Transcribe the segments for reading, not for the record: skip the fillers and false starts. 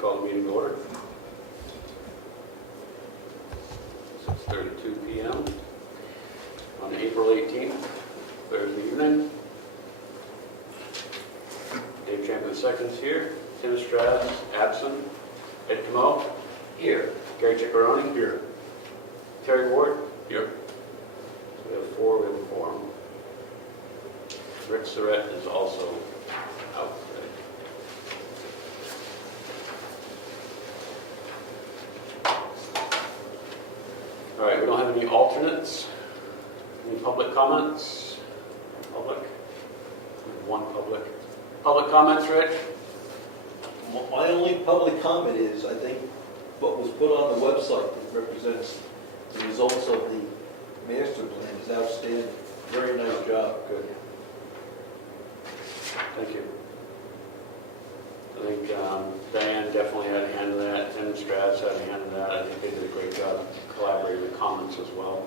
call the meeting to order. 6:32 p.m. on April 18th, Thursday evening. Dave Champy II is here. Tim Straz, absent. Ed Comeau, Here. Geary Ciccarone, Here. Terry Ward. Here. So we have four, we have a quorum. Rick Surratt is also out today. All right, we don't have any alternates. Any public comments? Public? One public. Public comments, Rich? My only public comment is, I think what was put on the website that represents the results of the master plan is outstanding. Very nice job. Good. Thank you. I think Diane definitely had a hand in that. Tim Straz had a hand in that. I think they did a great job collaborating with comments as well.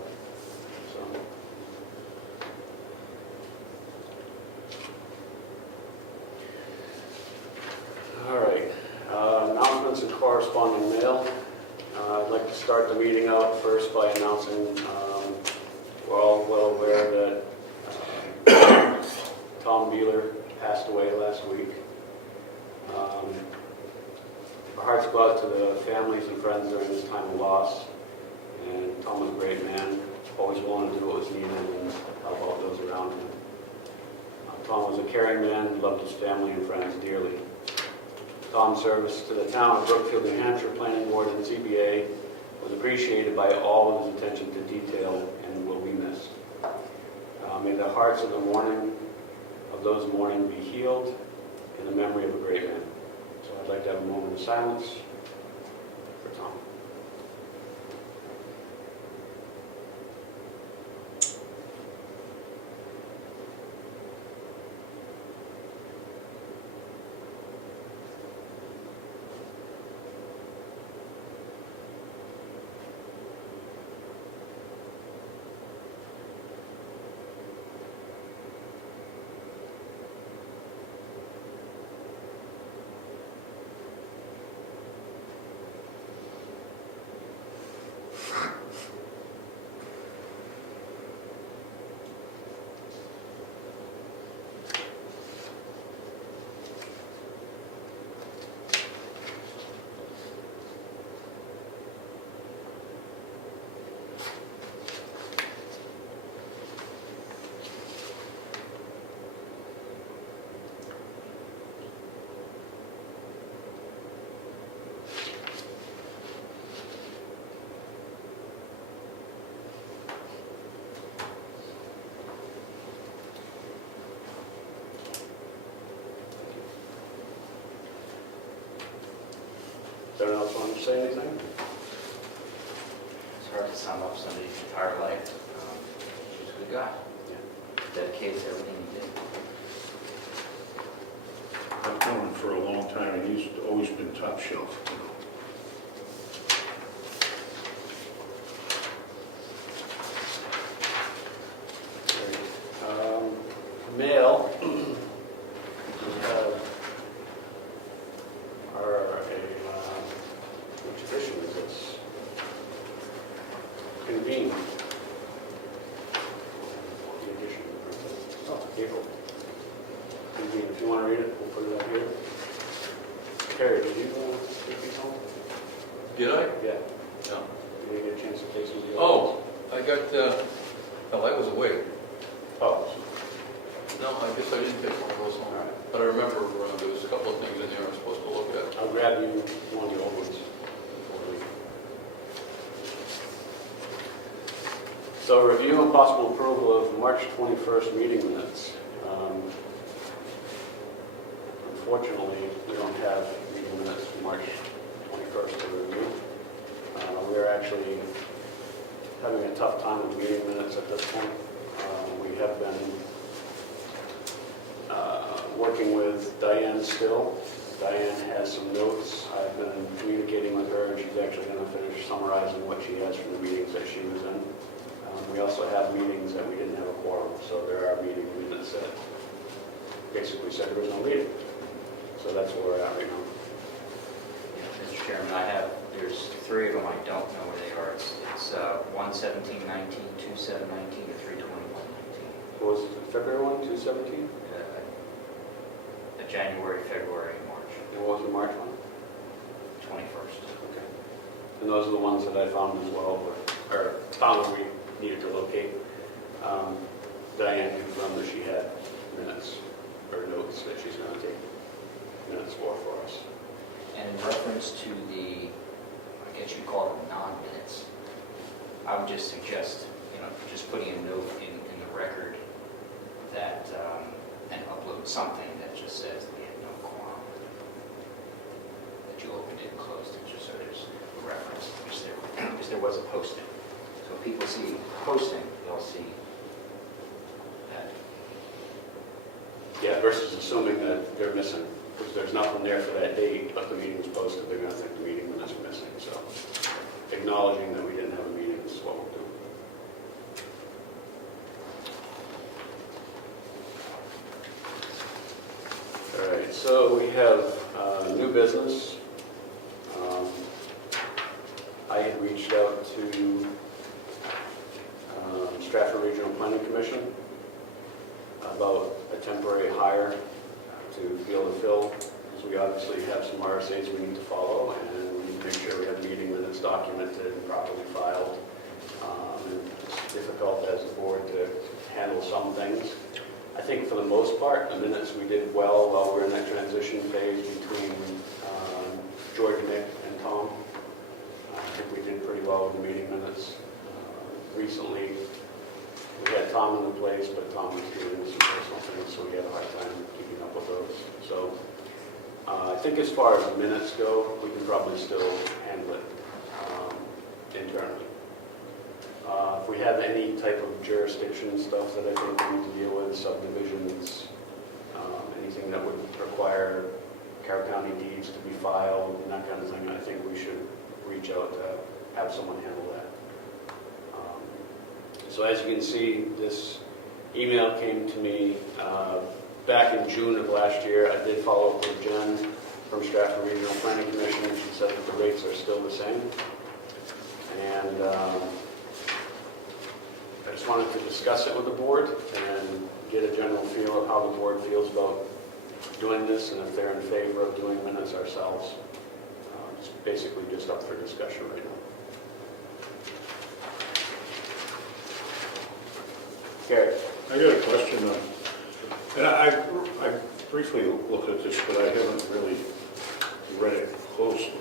So. All right. Announcements and corresponding mail. I'd like to start the meeting out first by announcing we're all well aware that Tom Beeler passed away last week. Our hearts go out to the families and friends during this time of loss. And Tom was a great man, always willing to do what was needed and help out those around him. Tom was a caring man, loved his family and friends dearly. Tom's service to the town of Brookfield, New Hampshire Planning Board and ZBA was appreciated by all of his attention to detail and will be missed. May the hearts of those mourning be healed in the memory of a great man. So I'd like to have a moment of silence for Tom. Does anyone else want to say anything? It's hard to sum up somebody's entire life. He was a good guy. Yeah. Dedicated to everything he did. I've known him for a long time, and he's always been top shelf. Mail. We have which edition is this? Convene. The edition. Oh, April. Convene. If you want to read it, we'll put it up here. Terry, did you speak these home? Did I? Yeah. No. Did you get a chance to take some of the Oh, I got, well, I was away. Oh. No, I guess I didn't take one of those home. All right. But I remember there was a couple of things in there I was supposed to look at. I'll grab you one of the old ones. So review and possible approval of March 21st meeting minutes. Unfortunately, we don't have meeting minutes from March 21st to review. We're actually having a tough time with meeting minutes at this point. We have been working with Diane still. Diane has some notes. I've been communicating with her, and she's actually going to finish summarizing what she has from the meetings that she was in. We also have meetings that we didn't have a quorum, so there are meeting minutes that basically said there was no meeting. So that's where we're at right now. there's three of them, I don't know where they are. It's 1/17/19, 2/7/19, or 3/21/19. What was it, February 1, 2/17? January, February, and March, And what was the March one? 21st. Okay. And those are the ones that I found as well, or found that we needed to locate. Diane confirmed that she had minutes or notes that she's going to take minutes for us. And in reference to the, I guess you'd call them non-minutes, I would just suggest, just putting a note in the record that, and upload something that just says that we had no quorum, that you opened it and closed it, just so there's a reference, because there was a posting. So if people see posting, they'll see that. Yeah, versus assuming that they're missing, because there's nothing there for that date, but the meeting was posted, they're going to think the meeting minutes are missing. So acknowledging that we didn't have a meeting is what we'll do. All right, so we have new business. I had reached out to Stratford Regional Planning Commission about a temporary hire to be able to fill, because we obviously have some RSAs we need to follow, and we need to make sure we have meeting minutes documented and properly filed. And it's difficult as a board to handle some things. I think for the most part, the minutes we did well while we're in that transition phase between George, Nick, and Tom. I think we did pretty well with the meeting minutes. Recently, we had Tom in the place, but Tom was doing some personal things, so we had a hard time keeping up with those. So I think as far as minutes go, we can probably still handle it internally. If we have any type of jurisdiction stuff that I think we need to deal with, subdivisions, anything that would require Carroll County deeds to be filed and that kind of thing, I think we should reach out to have someone handle that. So as you can see, this email came to me back in June of last year. I did follow up with Jen from Stratford Regional Planning Commission. She said that the rates are still the same. And I just wanted to discuss it with the board and get a general feel of how the board feels about doing this and if they're in favor of doing minutes ourselves. It's basically just up for discussion right now. Gary? I got a question, and I briefly looked at this, but I haven't really read it closely.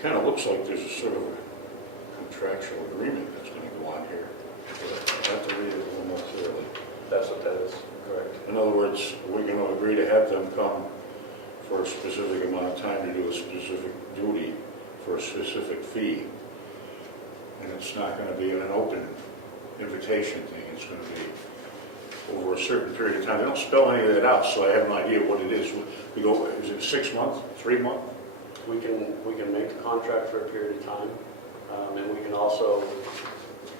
Kind of looks like there's a sort of a contractual agreement that's going to go on here. I have to read it a little more clearly. That's what that is, correct. In other words, we're going to agree to have them come for a specific amount of time to do a specific duty for a specific fee. And it's not going to be an open invitation thing. It's going to be over a certain period of time. They don't spell any of that out, so I have an idea what it is. We go, is it 6 months, 3 months? We can make the contract for a period of time, and we can also,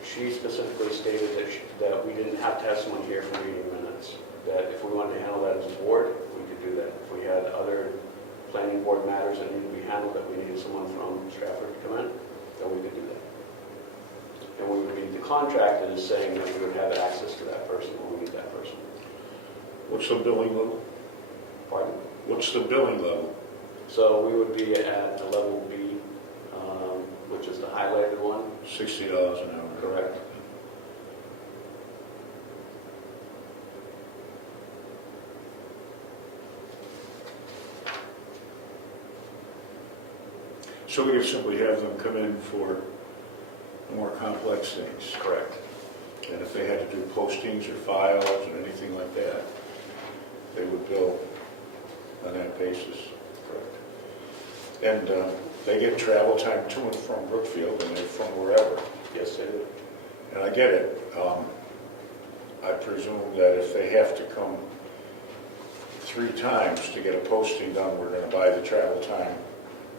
she specifically stated that we didn't have to have someone here for meeting minutes, that if we wanted to handle that as a board, we could do that. If we had other planning board matters that needed to be handled, that we needed someone from Stratford to come in, then we could do that. And we would be, the contract is saying that we would have access to that person when we need that person. What's the billing level? Pardon? What's the billing level? So we would be at a level B, which is the highlighted one. $60 an hour. Correct. So we could simply have them come in for more complex things. Correct. And if they had to do postings or files or anything like that, they would bill on that basis. Correct. And they get travel time to and from Brookfield, and they're from wherever. Yes, they do. And I get it. I presume that if they have to come 3 times to get a posting done, we're going to buy the travel time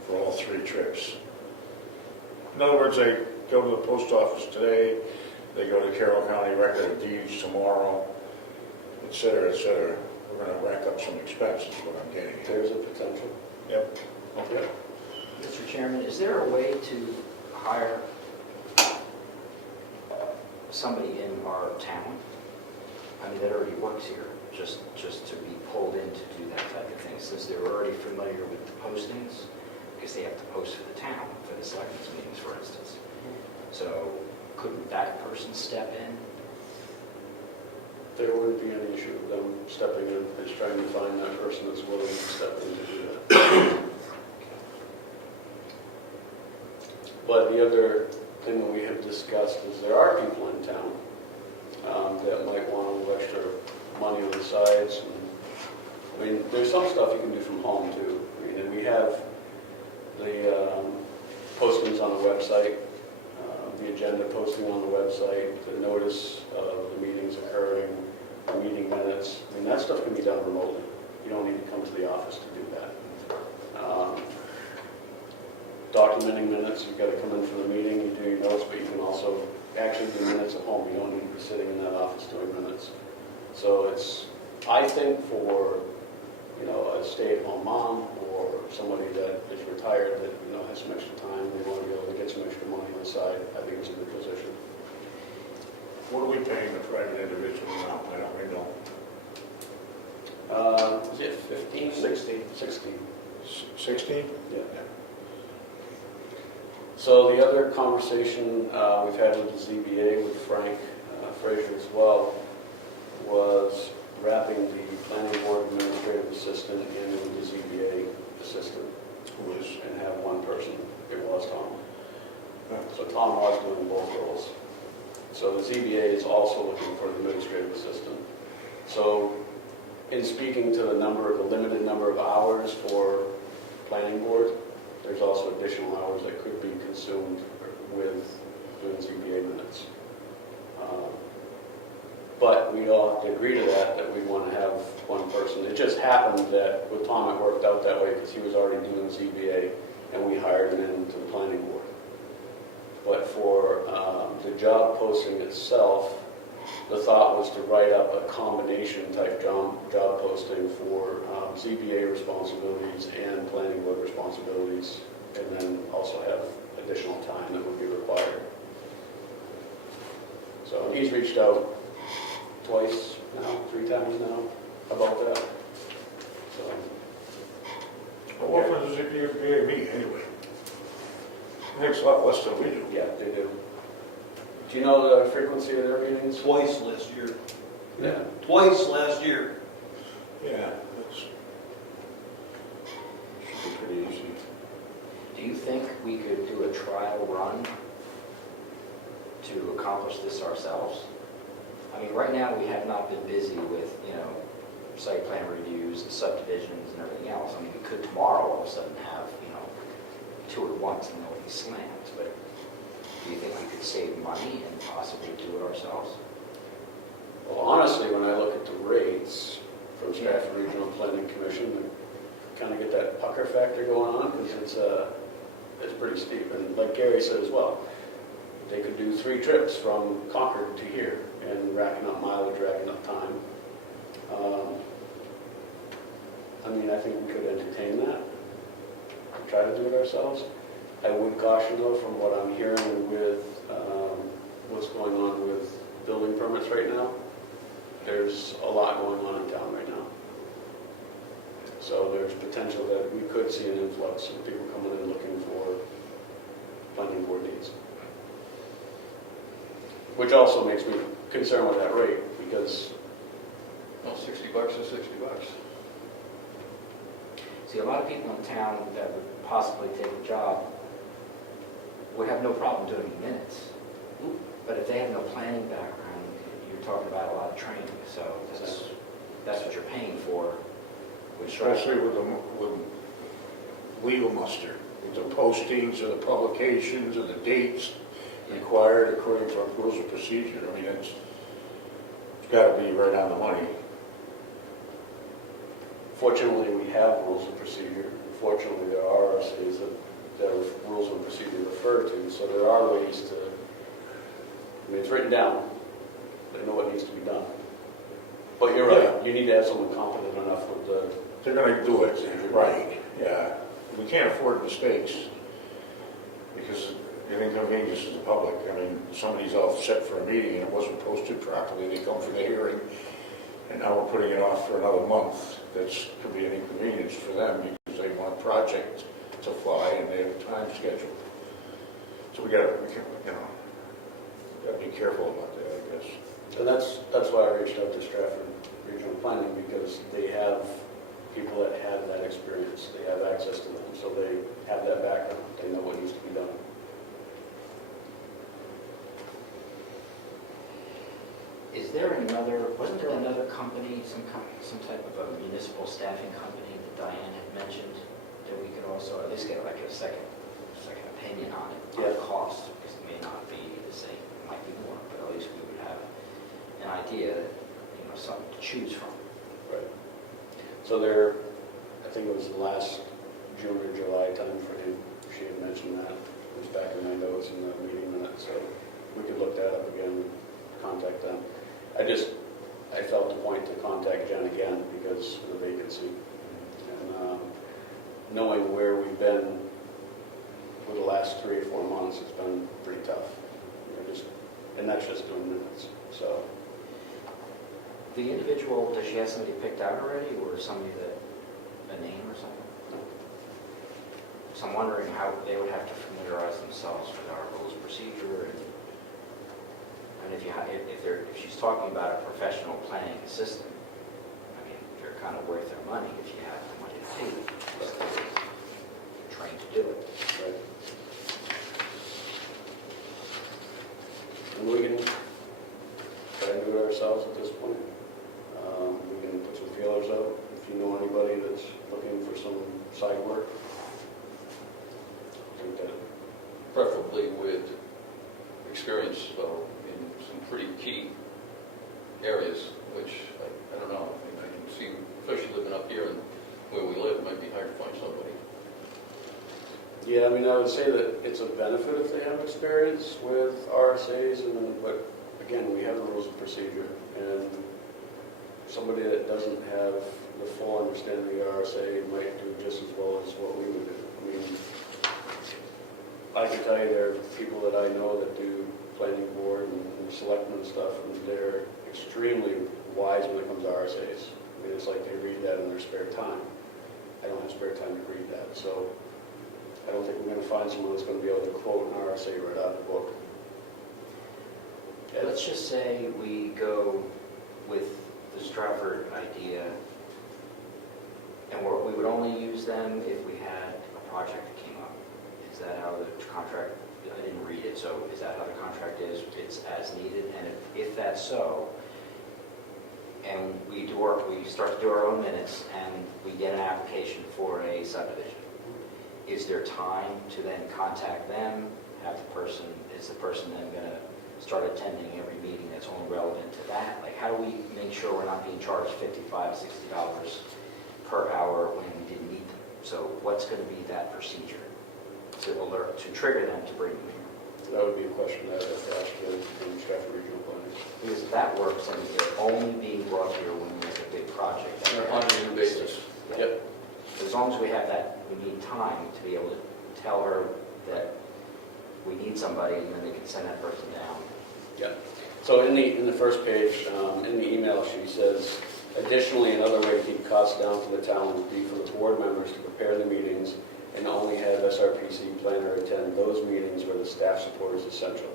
for all 3 trips. In other words, they go to the post office today, they go to Carroll County Record of Deeds tomorrow, et cetera, et cetera. gonna rack up some expense, is what I'm getting at. There's a potential. Yep. Okay. Mr. Chairman, is there a way to hire somebody in our town, I mean, that already works here, just to be pulled in to do that type of thing, since they're already familiar with the postings, because they have to post for the town, for the selectmen's meetings, for instance. So couldn't that person step in? There wouldn't be any issue with them stepping in. It's trying to find that person that's willing to step in to do that. But the other thing that we have discussed is there are people in town that might want a little extra money on the sides. And, I mean, there's some stuff you can do from home too. I mean, and we have the postings on the website, the agenda posting on the website, the notice of the meetings occurring, the meeting minutes. I mean, that stuff can be done remotely. You don't need to come to the office to do that. Documenting minutes, you've got to come in for the meeting, you do your notes, but you can also actually do minutes at home. You don't need to be sitting in that office doing minutes. So it's, I think for, you know, a stay-at-home mom or somebody that is retired that, you know, has some extra time, they want to be able to get some extra money on the side, I think it's a good position. What are we paying the private individual now? I don't really know. Is it 15? 16. 16. 16? Yeah. So the other conversation we've had with the ZBA, with Frank Fraser as well, was wrapping the planning board administrative assistant in with the ZBA assistant. Who is? And have one person. It was Tom. Oh. So Tom was doing both roles. So the ZBA is also looking for an administrative assistant. So in speaking to the limited number of hours for planning board, there's also additional hours that could be consumed with doing ZBA minutes. But we all have to agree to that we want to have one person. It just happened that with Tom it worked out that way because he was already doing ZBA and we hired him into the planning board. But for the job posting itself, the thought was to write up a combination type job posting for ZBA responsibilities and planning board responsibilities, and then also have additional time that would be required. So he's reached out twice now, 3 times now about that. So, Well, what does the ZBA mean anyway? It makes a lot less than we do. yeah, they do. Do you know the frequency of their meetings? Twice last year. Yeah. Twice last year. Yeah, that's, should be pretty easy. Do you think we could do a trial run to accomplish this ourselves? I mean, right now, we have not been busy with, you know, site plan reviews, the subdivisions and everything else. I mean, we could tomorrow all of a sudden have, you know, 2 at once and they'll be slammed. But do you think we could save money and possibly do it ourselves? Well, honestly, when I look at the rates from Stratford Regional Planning Commission, I kind of get that pucker factor going on because it's pretty steep. And like Gary said as well, they could do 3 trips from Concord to here and racking up mileage, racking up time. I mean, I think we could entertain that, try to do it ourselves. I would caution though, from what I'm hearing with what's going on with building permits right now, there's a lot going on in town right now. So there's potential that we could see an influx of people coming in looking for planning board needs. Which also makes me concerned with that rate because, Well, $60 is $60. See, a lot of people in town that would possibly take a job would have no problem doing minutes. But if they have no planning background, you're talking about a lot of training. So that's what you're paying for. Especially with legal muster, with the postings and the publications and the dates required according to our rules of procedure. I mean, it's got to be right on the money. fortunately, we have rules of procedure. Fortunately, there are RSAs that rules of procedure refer to, so there are ways to, I mean, it's written down, they know what needs to be done. But you're right, you need to have someone competent enough with the, They're gonna do it right, yeah. We can't afford mistakes because it inconveniences the public. I mean, somebody's all set for a meeting and it wasn't posted properly, they come for the hearing, and now we're putting it off for another month. That's could be an inconvenience for them because they want a project to fly and they have a time schedule. So we gotta be careful about that, I guess. and that's why I reached out to Stratford Regional Planning, because they have people that have that experience, they have access to them, so they have that background, they know what needs to be done. Wasn't there another company, some type of a municipal staffing company that Diane had mentioned that we could also at least get like a second opinion on it, on cost, because it may not be the same, it might be more, but at least we would have an idea, something to choose from. Right. So there, I think it was the last June or July time frame, she had mentioned that. It was back in my notes in the meeting minutes, so we could look that up again, contact them. I felt the point to contact Jen again because of the vacancy. And knowing where we've been for the last 3 or 4 months, it's been pretty tough. And that's just doing minutes, so. The individual, does she have somebody picked out already, or somebody that, a name or something? So I'm wondering how they would have to familiarize themselves with our rules of procedure, and if she's talking about a professional planning assistant, I mean, they're kind of worth their money if you have the money to pay them, because they're trained to do it. Right. And we can try to do it ourselves at this point. We can put some feelers out if you know anybody that's looking for some side work. I think that, Preferably with experience, though, in some pretty key areas, which I don't know. I can see, especially living up here and where we live, it might be hard to find somebody. yeah, I mean, I would say that it's a benefit if they have experience with RSAs, but again, we have the rules of procedure, and somebody that doesn't have the full understanding of the RSA might do just as well as what we would do. I mean, I can tell you there are people that I know that do planning board and selectmen and stuff, and they're extremely wise when it comes to RSAs. I mean, it's like they read that in their spare time. I don't have spare time to read that, so I don't think we're going to find someone that's going to be able to quote an RSA right out of the book. Yeah, Let's just say we go with the Stratford idea, and we would only use them if we had a project that came up. Is that how the contract, I didn't read it, so is that how the contract is? It's as needed, and if that's so, and we start to do our own minutes, and we get an application for a subdivision, is there time to then contact them, is the person then going to start attending every meeting that's only relevant to that? Like, how do we make sure we're not being charged $55, $60 per hour when we didn't need them? So what's going to be that procedure to trigger them to bring them here? that would be a question that I'd have to ask in Stratford Regional Planning. Because if that works, then they're only being brought here when there's a big project. They're on a new basis. Yep. As long as we have that, we need time to be able to tell her that we need somebody, and then they can send that person down. Yeah. So in the first page, in the email, she says, additionally, another way to keep costs down for the town would be for the board members to prepare the meetings and only have SRPC planner attend those meetings where the staff support is essential.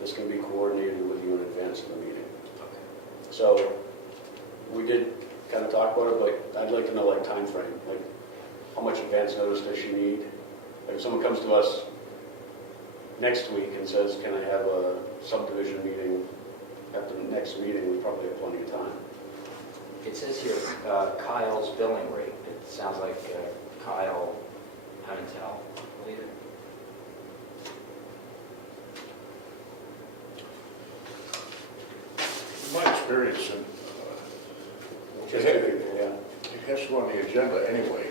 This can be coordinated with you in advance of the meeting. Okay. So we did kind of talk about it, but I'd like to know like time frame, like how much advance notice does she need? Like if someone comes to us next week and says, can I have a subdivision meeting at the next meeting, we probably have plenty of time. It says here, Kyle's billing rate. It sounds like Kyle Huntington, believe it. In my experience, and Just typically, yeah. it has to go on the agenda anyway.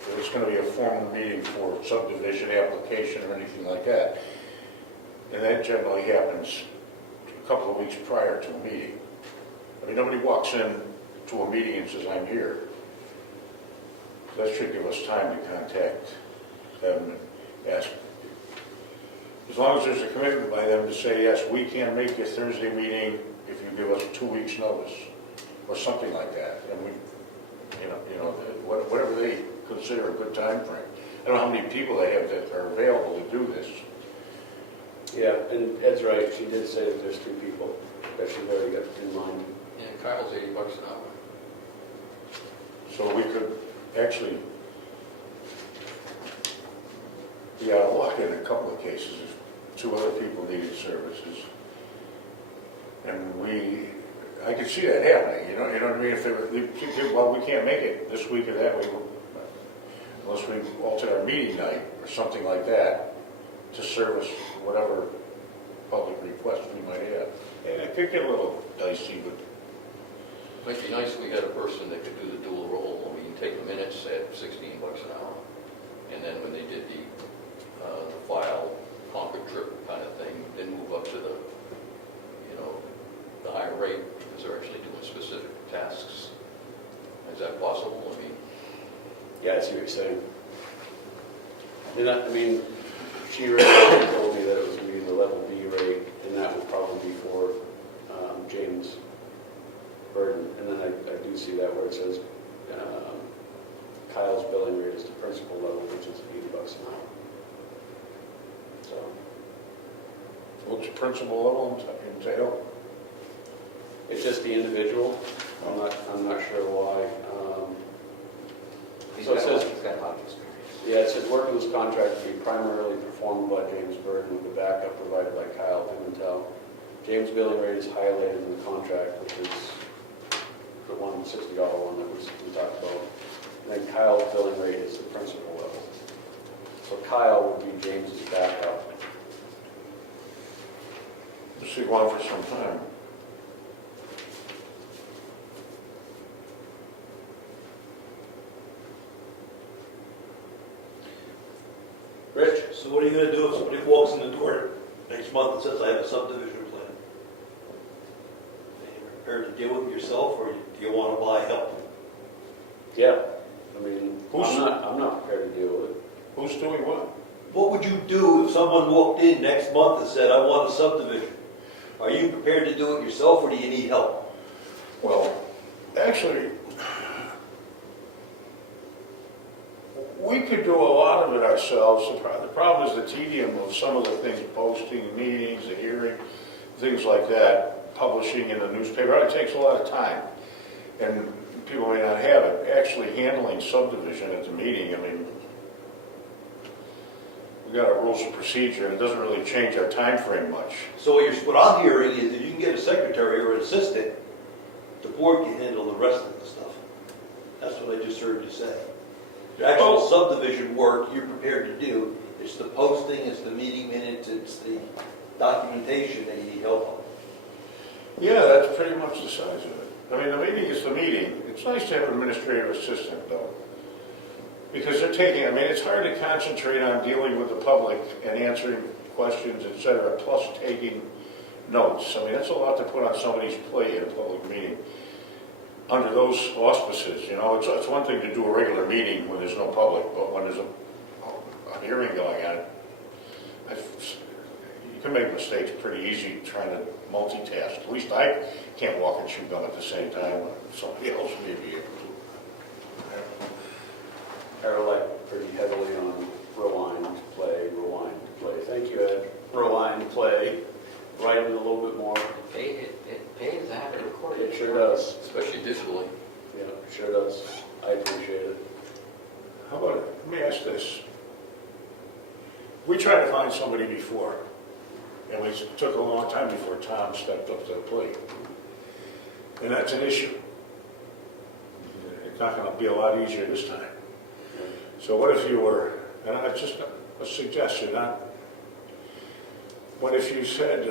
If it's going to be a formal meeting for subdivision application or anything like that. And that generally happens a couple of weeks prior to a meeting. I mean, nobody walks in to a meeting and says, I'm here. That should give us time to contact them and ask. As long as there's a commitment by them to say, yes, we can make your Thursday meeting if you give us 2 weeks' notice, or something like that. And we, whatever they consider a good time frame. I don't know how many people they have that are available to do this. Yeah, and Ed's right, she did say that there's 2 people that she's already got in mind. Yeah, Kyle's $80 an hour. So we could actually be out of luck in a couple of cases if 2 other people needed services. And I could see that happening, you know what I mean? If they were, well, we can't make it this week or that week, unless we alter our meeting night or something like that to service whatever public request we might have. And it could get a little dicey, but Might be nice if we had a person that could do the dual role. I mean, take the minutes at $16 an hour. And then when they did the file Concord trip kind of thing, then move up to the higher rate because they're actually doing specific tasks. Is that possible? I mean, Yeah, I see what you're saying. I mean, she originally told me that it was going to be the level B rate, and that would probably be for James Burden. And then I do see that where it says Kyle's billing rate is the principal level, which is $80 an hour. So, what's the principal level entail? it's just the individual. I'm not sure why. So it says, He's got a lot of experience. yeah, it says work of this contract to be primarily performed by James Burton with the backup provided by Kyle Pimentel. James' billing rate is highlighted in the contract, which is the $60 one that we talked about. And then Kyle's billing rate is the principal level. So Kyle would be James's backup. Let's see, go on for some time. Rich? So what are you gonna do if somebody walks in the door next month and says, I have a subdivision plan? Are you prepared to deal with it yourself, or do you wanna buy help? Yeah. I mean, Who's- I'm not prepared to deal with it. Who's doing what? What would you do if someone walked in next month and said, I want a subdivision? Are you prepared to do it yourself, or do you need help? Well, actually, we could do a lot of it ourselves. The problem is the tedium of some of the things, posting, meetings, the hearing, things like that, publishing in the newspaper. It takes a lot of time, and people may not have it. Actually handling subdivision at the meeting, I mean, we got our rules of procedure, and it doesn't really change our time frame much. So what I'm hearing is if you can get a secretary or an assistant, the board can handle the rest of the stuff. That's what I just heard you say. The actual subdivision work you're prepared to do, it's the posting, it's the meeting minutes, it's the documentation that you need help on. Yeah, that's pretty much the size of it. I mean, the meeting is the meeting. It's nice to have an administrative assistant, though. Because they're taking, I mean, it's hard to concentrate on dealing with the public and answering questions, et cetera, plus taking notes. I mean, that's a lot to put on somebody's plate in a public meeting. Under those auspices, it's one thing to do a regular meeting when there's no public, but when there's a hearing going on, you can make mistakes pretty easy trying to multitask. At least I can't walk and chew gum at the same time. Somebody else may be able to. I rely pretty heavily on rewind, play. Thank you, Ed. Rewind, play. Write it a little bit more. It pays to have it recorded. It sure does. especially digitally. Yeah, it sure does. I appreciate it. How about, let me ask this. We tried to find somebody before, and it took a long time before Tom stepped up to the plate. And that's an issue. It's not going to be a lot easier this time. So what if you were, and it's just a suggestion, what if you said,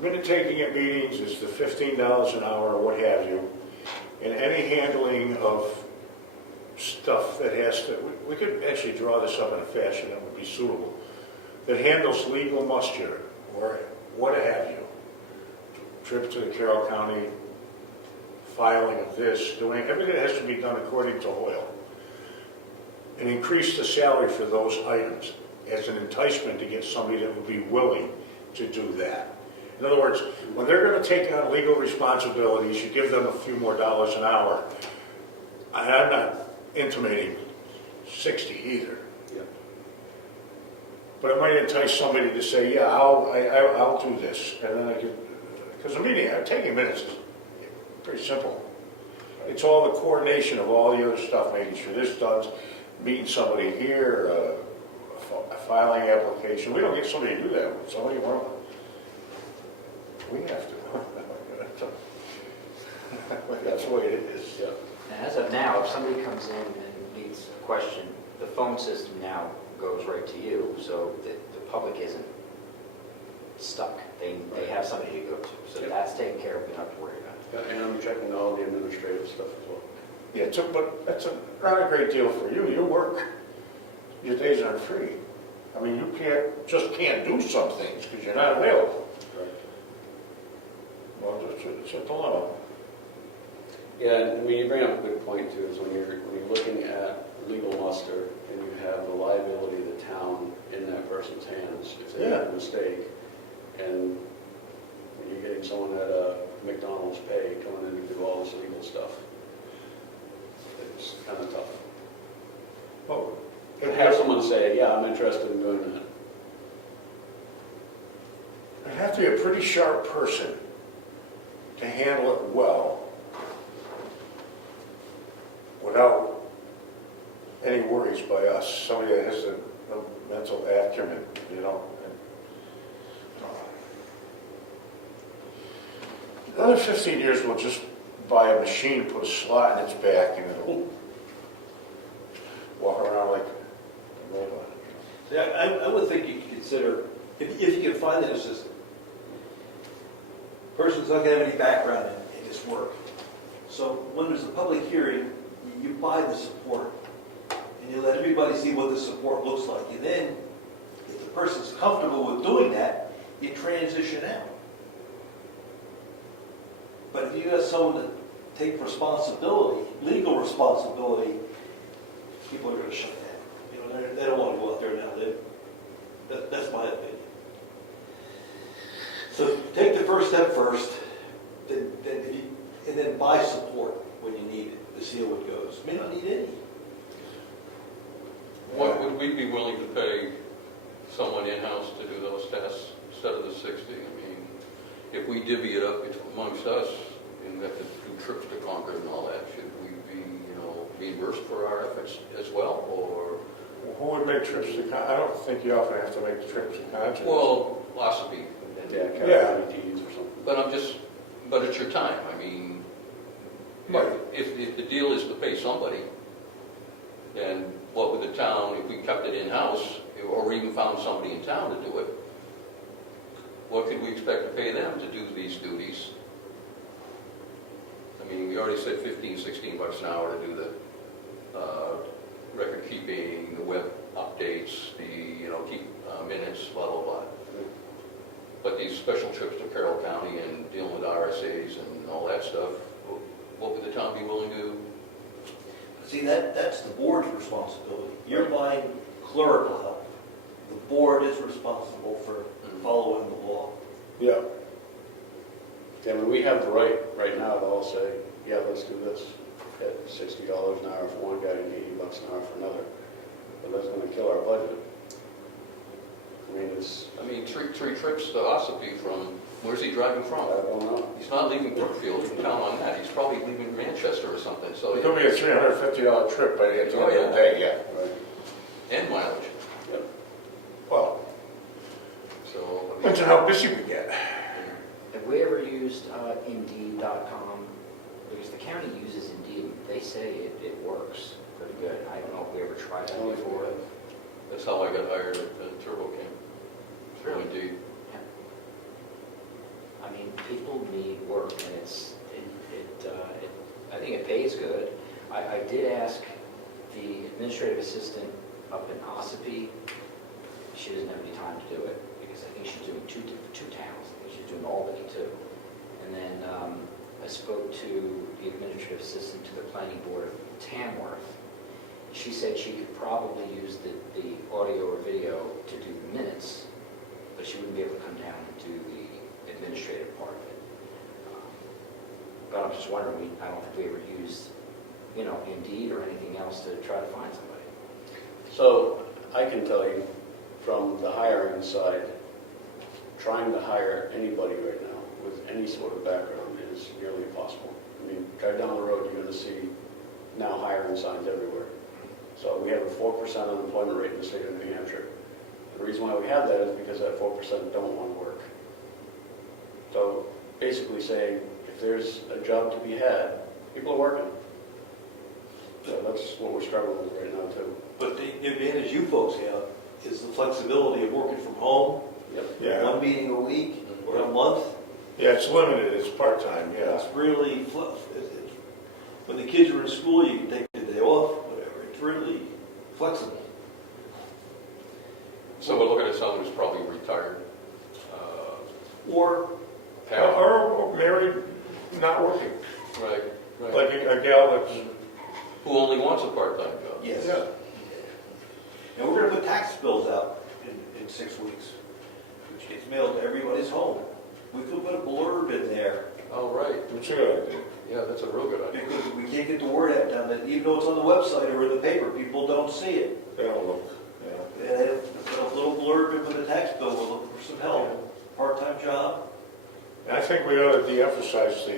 minute taking at meetings is the $15 an hour or what have you, and any handling of stuff that has to, we could actually draw this up in a fashion that would be suitable, that handles legal muster or what have you. Trip to the Carroll County filing of this, doing, everything has to be done according to oil. And increase the salary for those items as an enticement to get somebody that would be willing to do that. In other words, when they're going to take on legal responsibilities, you give them a few more dollars an hour. I'm not intimating 60 either. Yeah. But it might entice somebody to say, yeah, I'll do this. And then I could, because the meeting, taking minutes is pretty simple. It's all the coordination of all the other stuff, making sure this done, meeting somebody here, a filing application. We don't get somebody to do that. Somebody, well, we have to. That's the way it is. Yeah. And as of now, if somebody comes in and needs a question, the phone system now goes right to you, so that the public isn't stuck. They have somebody to go to. So Yep. that's taken care of, we don't have to worry about it. Yeah, and I'm checking all the administrative stuff as well. Yeah, but that's not a great deal for you. You work. Your days aren't free. I mean, you can't do some things because you're not available. Right. Well, it's a dilemma. Yeah, and I mean, you bring up a good point too, is when you're looking at legal muster and you have the liability of the town in that person's hands if they make a mistake, and when you're getting someone at a McDonald's pay coming in to do all this legal stuff, it's kind of tough. Well, To have someone say, yeah, I'm interested in doing that. you have to be a pretty sharp person to handle it well without any worries by us. Somebody that has a mental acumen, you know. Another 15 years, we'll just buy a machine, put a slot in its back, and it'll walk around like a robot. See, I would think you could consider, if you can find an assistant, person's not going to have any background in this work. So when there's a public hearing, you buy the support, and you let everybody see what the support looks like. And then, if the person's comfortable with doing that, you transition out. But if you got someone to take responsibility, legal responsibility, people are going to shut down. You know, they don't want to go out there now. That's my opinion. So take the first step first, and then buy support when you need it to see how it goes. You may not need any. What would we be willing to pay someone in-house to do those tests instead of the 60? I mean, if we divvy it up amongst us and have to do trips to Concord and all that, should we be, reimbursed for our efforts as well, or? Who would make trips to Concord? I don't think you often have to make trips to Concord. Well, philosophy. Yeah, Yeah. Teas or something. But it's your time. I mean, Right. if the deal is to pay somebody, then what would the town, if we kept it in-house, or even found somebody in town to do it, what could we expect to pay them to do these duties? I mean, we already said 15, 16 bucks an hour to do the record keeping, the web updates, keep minutes, blah, blah, blah. But these special trips to Carroll County and dealing with RSAs and all that stuff, what would the town be willing to? See, that's the board's responsibility. You're buying clerical help. The board is responsible for following the law. Yeah. Yeah, I mean, we have the right now to all say, yeah, let's do this at $60 an hour for one guy and $80 an hour for another. But that's going to kill our budget. I mean, three trips to Ossipee from, where's he driving from? I don't know. He's not leaving Brookfield, you can count on that. He's probably leaving Manchester or something, so. It could be a $350 trip by the end of the day, yeah. Right. And mileage. Yep. Well, So, I mean, depends on how busy we get. Have we ever used Indeed.com? Because the county uses Indeed. They say it works pretty good. I don't know if we ever tried that Only before. that's how I got hired at Turbo King. Really? Indeed. I mean, people need work, and I think it pays good. I did ask the administrative assistant up in Ossipee. She doesn't have any time to do it, because I think she's doing two towns. I think she's doing Albany, too. And then I spoke to the administrative assistant to the planning board of Tamworth. She said she could probably use the audio or video to do the minutes, but she wouldn't be able to come down and do the administrative part of it. But I'm just wondering, I don't think we ever used, Indeed or anything else to try to find somebody. So I can tell you from the hiring side, trying to hire anybody right now with any sort of background is nearly impossible. I mean, drive down the road, you're going to see now hiring signs everywhere. So we have a 4% unemployment rate in the state of New Hampshire. The reason why we have that is because that 4% don't want to work. So basically saying, if there's a job to be had, people are working. So that's what we're struggling with right now too. But the advantage you folks have is the flexibility of working from home, Yep. Yeah, one meeting a week or a month. yeah, it's limited, it's part-time, yeah. It's really, when the kids are in school, you can take the day off, whatever. It's really flexible. So we're looking at someone who's probably retired. Or, Parent. Or married, not working. Right, right. Like a gal that's, Who only wants a part-time job. yes. yeah. And we're gonna put tax bills out in 6 weeks, which gets mailed to everybody's home. We could put a blurb in there, Oh, right. That's a good idea. Yeah, that's a real good idea. because we can't get the word out down that, even though it's on the website or in the paper, people don't see it. That'll look, yeah. And put a little blurb in with a tax bill, we're looking for some help, part-time job. And I think we ought to de-emphasize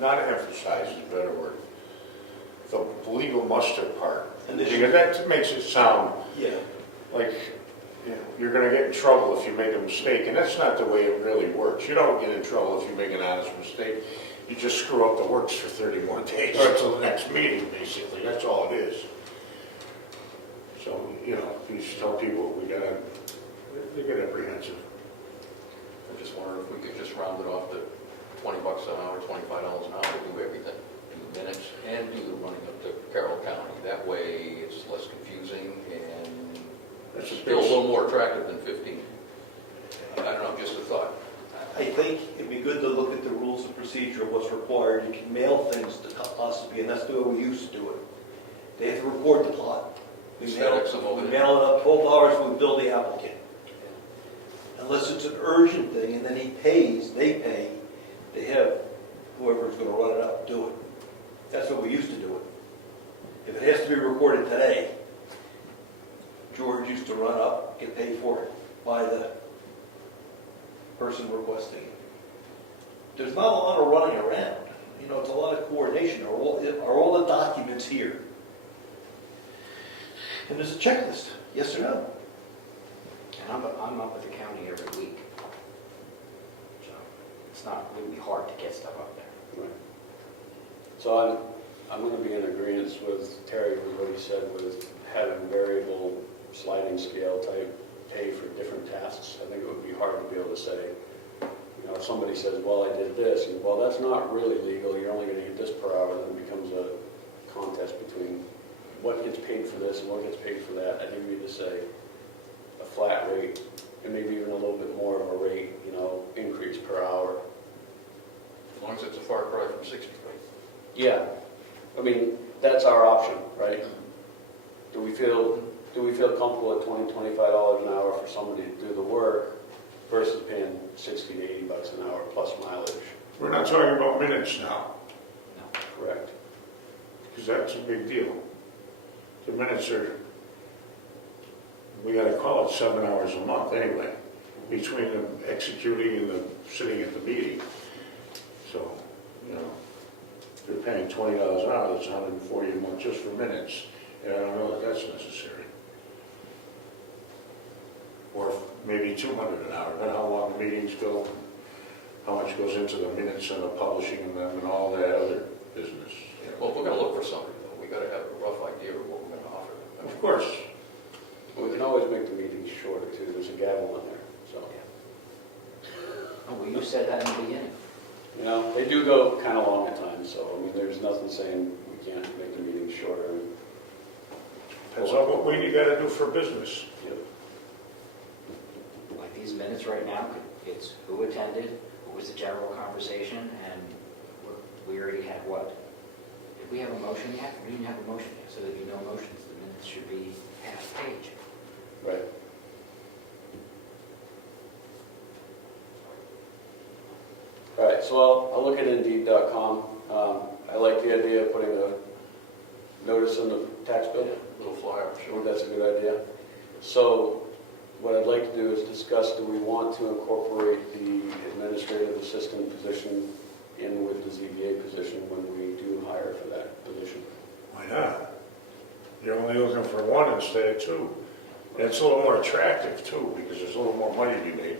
not emphasize is a better word, the legal muster part. Because that makes it sound Yeah. like you're going to get in trouble if you make a mistake, and that's not the way it really works. You don't get in trouble if you make an honest mistake. You just screw up the works for 30 more days until the next meeting, basically. That's all it is. So, you just tell people they get apprehensive. I just wonder if we could just round it off to $20 an hour, $25 an hour to do everything. Do the minutes and do the running up to Carroll County. That way it's less confusing and That's a still a big, little more attractive than 15. I don't know, just a thought. I think it'd be good to look at the rules of procedure, what's required. You can mail things to possibly, and that's the way we used to do it. They have to record the plot. We mail Aesthetics of all we it. mail it up, $12, we bill the applicant. Unless it's an urgent thing, and then they pay, they have whoever's gonna run it up do it. That's what we used to do it. If it has to be recorded today, George used to run up, get paid for it by the person requesting it. There's not a lot of running around. It's a lot of coordination. Are all the documents here? And there's a checklist, yes or no? And I'm up at the county every week. So it's not really hard to get stuff up there. Right. So I'm going to be in agreement with Terry with what he said with having variable sliding scale type pay for different tasks. I think it would be hard to be able to say, if somebody says, well, I did this, and well, that's not really legal, you're only going to get this per hour, then it becomes a contest between what gets paid for this and what gets paid for that. I think we need to say a flat rate, and maybe even a little bit more of a rate, increase per hour. As long as it's a far cry from 60. Yeah, I mean, that's our option, right? Do we feel comfortable at $20, $25 an hour for somebody to do the work versus paying $60 to $80 an hour plus mileage? we're not talking about minutes now, Correct. because that's a big deal. The minutes we got to call it 7 hours a month anyway, between the executing and the sitting at the meeting. So, if they're paying $20 an hour, that's $140 a month just for minutes, and I don't know that that's necessary. Or maybe $200 an hour, then how long the meetings go, how much goes into the minutes and the publishing of them and all that other business. Well, if we're going to look for somebody, though, we got to have a rough idea of what we're going to offer them. Of course. We can always make the meetings shorter too, there's a gavel in there, so. Oh, well, you said that in the beginning. They do go kind of long at times, so I mean, there's nothing saying we can't make the meetings shorter. Depends on what we got to do for business. Yep. Like these minutes right now, it's who attended, what was the general conversation, and already had what? Did we have a motion yet? We didn't have a motion yet, so there'd be no motions. The minutes should be half page. Right. All right, so I'll look at Indeed.com. I like the idea of putting a notice in the tax bill. Little flyer, I sure. think that's a good idea. So what I'd like to do is discuss, do we want to incorporate the administrative assistant position in with the ZBA position when we do hire for that position? Why not? You're only looking for one instead of two. And it's a little more attractive too, because there's a little more money to be made.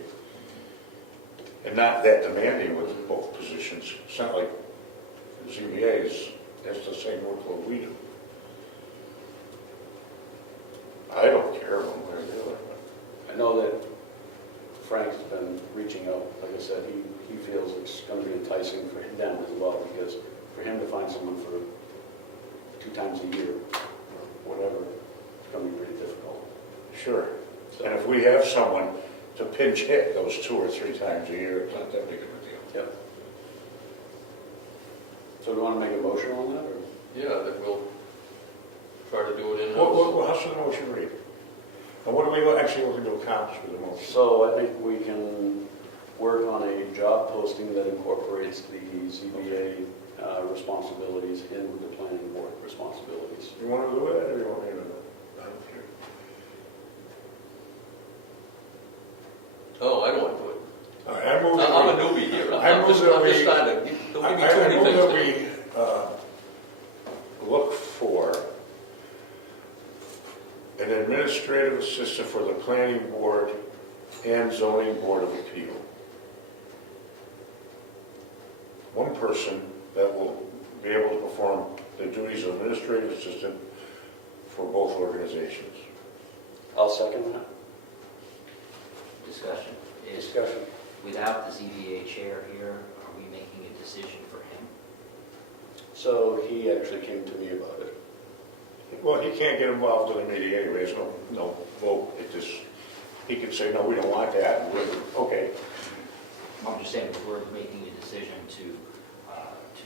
And not that demanding with both positions. It's not like the ZBA has the same workload we do. I don't care one way or the other. I know that Frank's been reaching out, like I said, he feels it's going to be enticing for them as well, because for him to find someone for 2 times a year, or whatever, it's going to be pretty difficult. Sure. And if we have someone to pinch hit those 2 or 3 times a year, it's not that big of a deal. Yep. So do you want to make a motion on that, or? Yeah, that we'll try to do it in-house. How should the motion read? And what are we actually looking to accomplish with the motion? So I think we can work on a job posting that incorporates the ZBA responsibilities in with the planning board responsibilities. You want to do that, or you want me to? I don't care. Oh, I don't want to do it. All right, I move that I'm a we- newbie here. I I'm move just that we- trying to, don't give me too I many move things that to do. we look for an administrative assistant for the planning board and zoning board of appeal. One person that will be able to perform the duties of administrative assistant for both organizations. I'll second that. Discussion. Is, Discussion. without the ZBA chair here, are we making a decision for him? So he actually came to me about it. Well, he can't get involved in the meeting anyways, no vote. He could say, no, we don't want that, and okay. I'm just saying, if we're making a decision to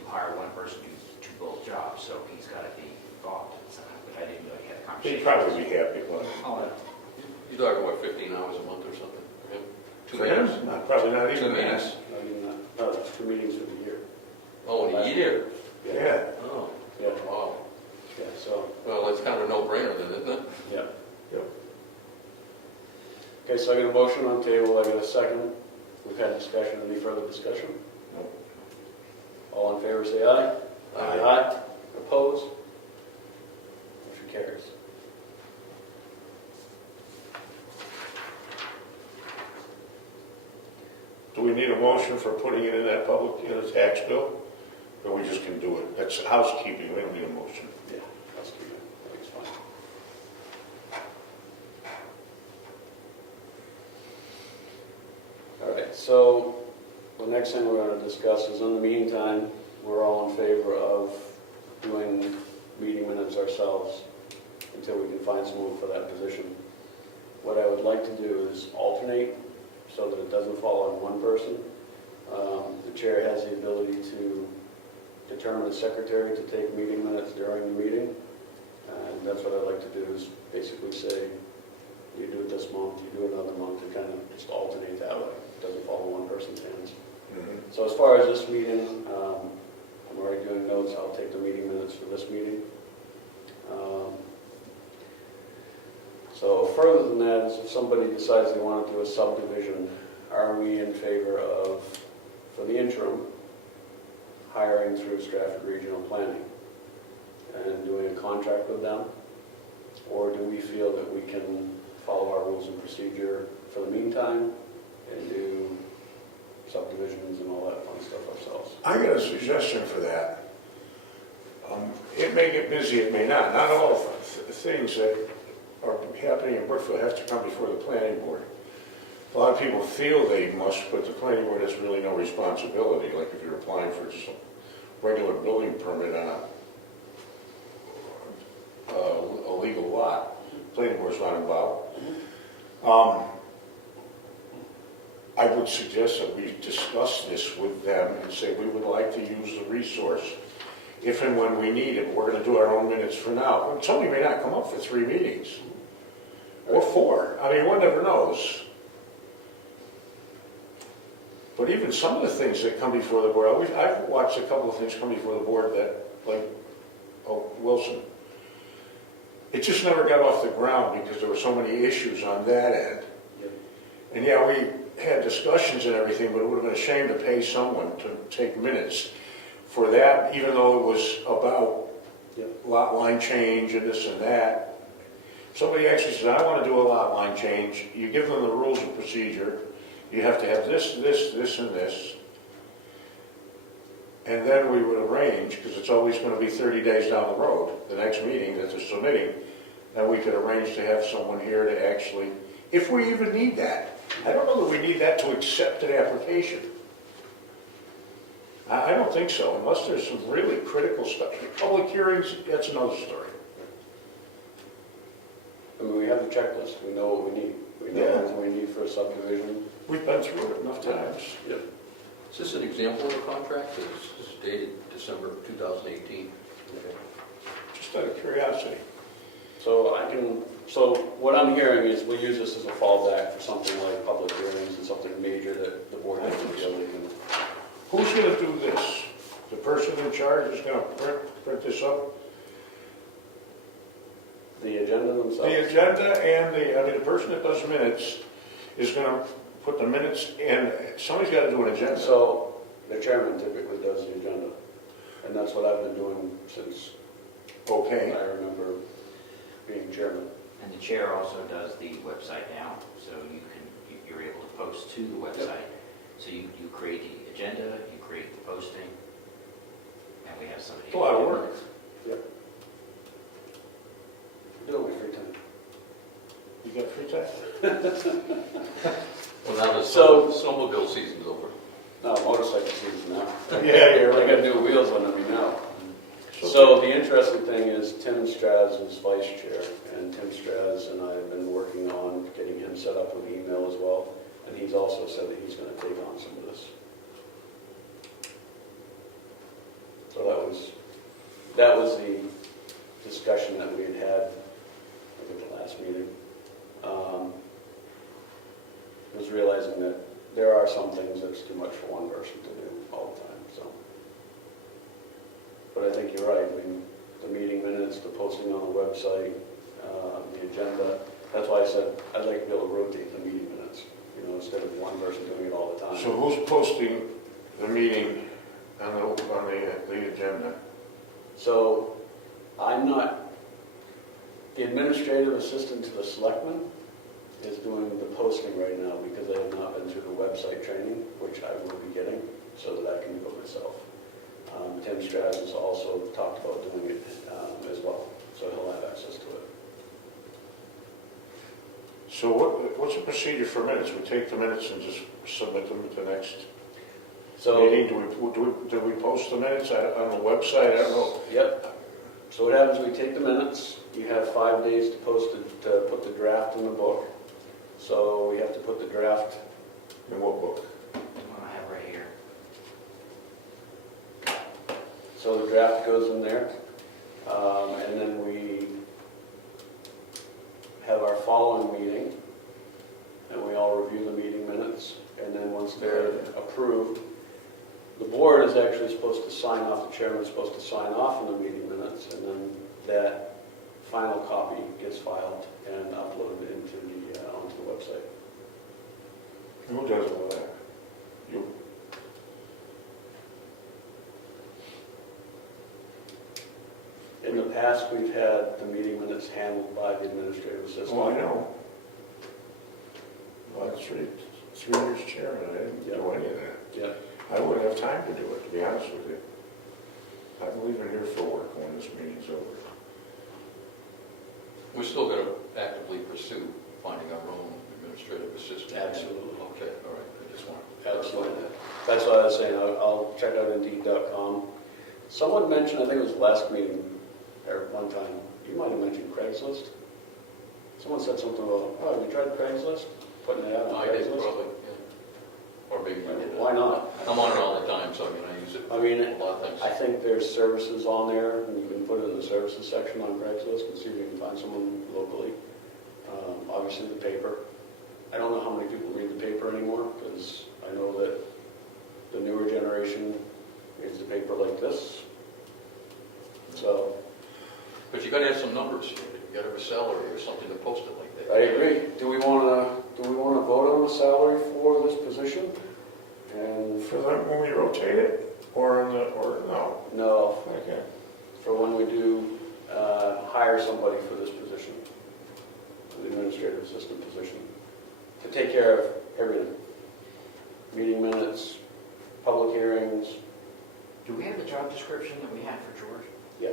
hire one person to do both jobs, so he's got to be involved. But I didn't know he had a conversation. He'd probably be happy with it. Oh, You're talking about 15 hours a month or something for him? 2 For him, meetings? probably not 2 even meetings? that. No, you're not. No, it's 2 meetings for the year. Oh, in a year? Yeah. Oh, Yeah, wow. yeah, so, Well, it's kind of a no-brainer then, isn't it? yeah. Yep. Okay, so I got a motion on the table, I got a second. We've had discussion, any further discussion? No. All in favor, say aye. Aye. Opposed? Motion carries. Do we need a motion for putting it in that public, in the tax bill? Or we just can do it? That's housekeeping, we don't need a motion. Yeah, that's good. I think it's fine. All right, so the next thing we're going to discuss is, in the meantime, we're all in favor of doing meeting minutes ourselves until we can find someone for that position. What I would like to do is alternate so that it doesn't fall on one person. The chair has the ability to determine a secretary to take meeting minutes during the meeting. And that's what I'd like to do, is basically say, you do it this month, you do it another month, and kind of just alternate that way. It doesn't fall in one person's hands. So as far as this meeting, I'm already doing notes. I'll take the meeting minutes for this meeting. So further than that is, if somebody decides they want to do a subdivision, are we in favor of, for the interim, hiring through Stratford Regional Planning and doing a contract with them? Or do we feel that we can follow our rules and procedure for the meantime and do subdivisions and all that fun stuff ourselves? I got a suggestion for that. It may get busy, it may not. Not all things that are happening in Brookfield have to come before the planning board. A lot of people feel they must, but the planning board has really no responsibility. Like if you're applying for just a regular building permit on a legal lot, planning board's not involved. I would suggest that we discuss this with them and say we would like to use the resource if and when we need it. We're going to do our own minutes for now. Somebody may not come up for 3 meetings or 4. I mean, one never knows. But even some of the things that come before the board, I've watched a couple of things come before the board that, like, Wilson, it just never got off the ground because there were so many issues on that end. Yep. And yeah, we had discussions and everything, but it would have been a shame to pay someone to take minutes for that, even though it was about Yep. lot line change and this and that. Somebody actually says, I want to do a lot line change. You give them the rules of procedure. You have to have this, this, this, and this. And then we would arrange, because it's always going to be 30 days down the road, the next meeting that they're submitting, and we could arrange to have someone here to actually, if we even need that. I don't know that we need that to accept an application. I don't think so, unless there's some really critical stuff. Public hearings, that's another story. I mean, we have the checklist, we know what we need. We know Yeah. what we need for a subdivision. We've been through it enough times. Yep. Is this an example of a contract? It's dated December 2018. Okay. Just out of curiosity. So what I'm hearing is we use this as a fallback for something like public hearings and something major that the board has to be able to do. Who's going to do this? The person in charge is going to print this up? The agenda themselves. The agenda and the person that does minutes is going to put the minutes in. Somebody's got to do an agenda. So the chairman typically does the agenda. And that's what I've been doing since Okay. I remember being chairman. And the chair also does the website now, so you're able to post to the website. So you create the agenda, you create the posting, and we have somebody. It's a lot of work. Yep. Do it with free time. You got free time? Well, now the So- snowmobile season's over. No, motorcycle season now. Yeah, you're I right. got new wheels on them now. So the interesting thing is Tim Straz is vice chair, and Tim Straz and I have been working on getting him set up with email as well, and he's also said that he's going to take on some of this. So that was the discussion that we had had, I think, the last meeting. Was realizing that there are some things that's too much for one person to do all the time, so. But I think you're right, I mean, the meeting minutes, the posting on the website, the agenda, that's why I said I'd like to be able to rotate the meeting minutes, you know, instead of one person doing it all the time. So who's posting the meeting on the agenda? So I'm not, the administrative assistant to the selectman is doing the posting right now because I have not been through the website training, which I will be getting, so that I can do it myself. Tim Straz has also talked about doing it as well, so he'll have access to it. So what's the procedure for minutes? We take the minutes and just submit them to the next So, meeting? Do we post the minutes on the website? I don't know. yep. So what happens, we take the minutes, you have 5 days to post it, to put the draft in the book. So we have to put the draft, In what book? The one I have right here. so the draft goes in there. And then we have our following meeting, and we all review the meeting minutes. And then once they're approved, the board is actually supposed to sign off, the chairman's supposed to sign off on the meeting minutes, and then that final copy gets filed and uploaded into onto the website. Who does all that? You? In the past, we've had the meeting minutes handled by the administrative assistant. Oh, I know. Well, that's 3 years chairman, I didn't do any of that. Yeah. I wouldn't have time to do it, to be honest with you. I'm leaving here for work when this meeting's over. We're still going to actively pursue finding our own administrative assistant. Absolutely. Okay, all right, I just want to. Absolutely. That's what I was saying, I'll check out Indeed.com. Someone mentioned, I think it was last meeting, or one time, you might have mentioned Craigslist. Someone said something about, oh, have you tried Craigslist? Putting it out on I did, Craigslist? probably, Or maybe you did. Why not? I'm on it all the time, so I mean, I use it I mean, for a lot of things. I think there's services on there, and you can put it in the services section on Craigslist and see if you can find someone locally. Obviously, the paper. I don't know how many people read the paper anymore, because I know that the newer generation reads the paper like this. So, But you gotta have some numbers, you gotta have a salary or something to post it like that. I agree. Do we want to vote on the salary for this position? And For them, when we rotate it, or no? no, Okay. for when we do hire somebody for this position, the administrative assistant position, to take care of everything. Meeting minutes, public hearings, Do we have the job description that we had for George? yeah.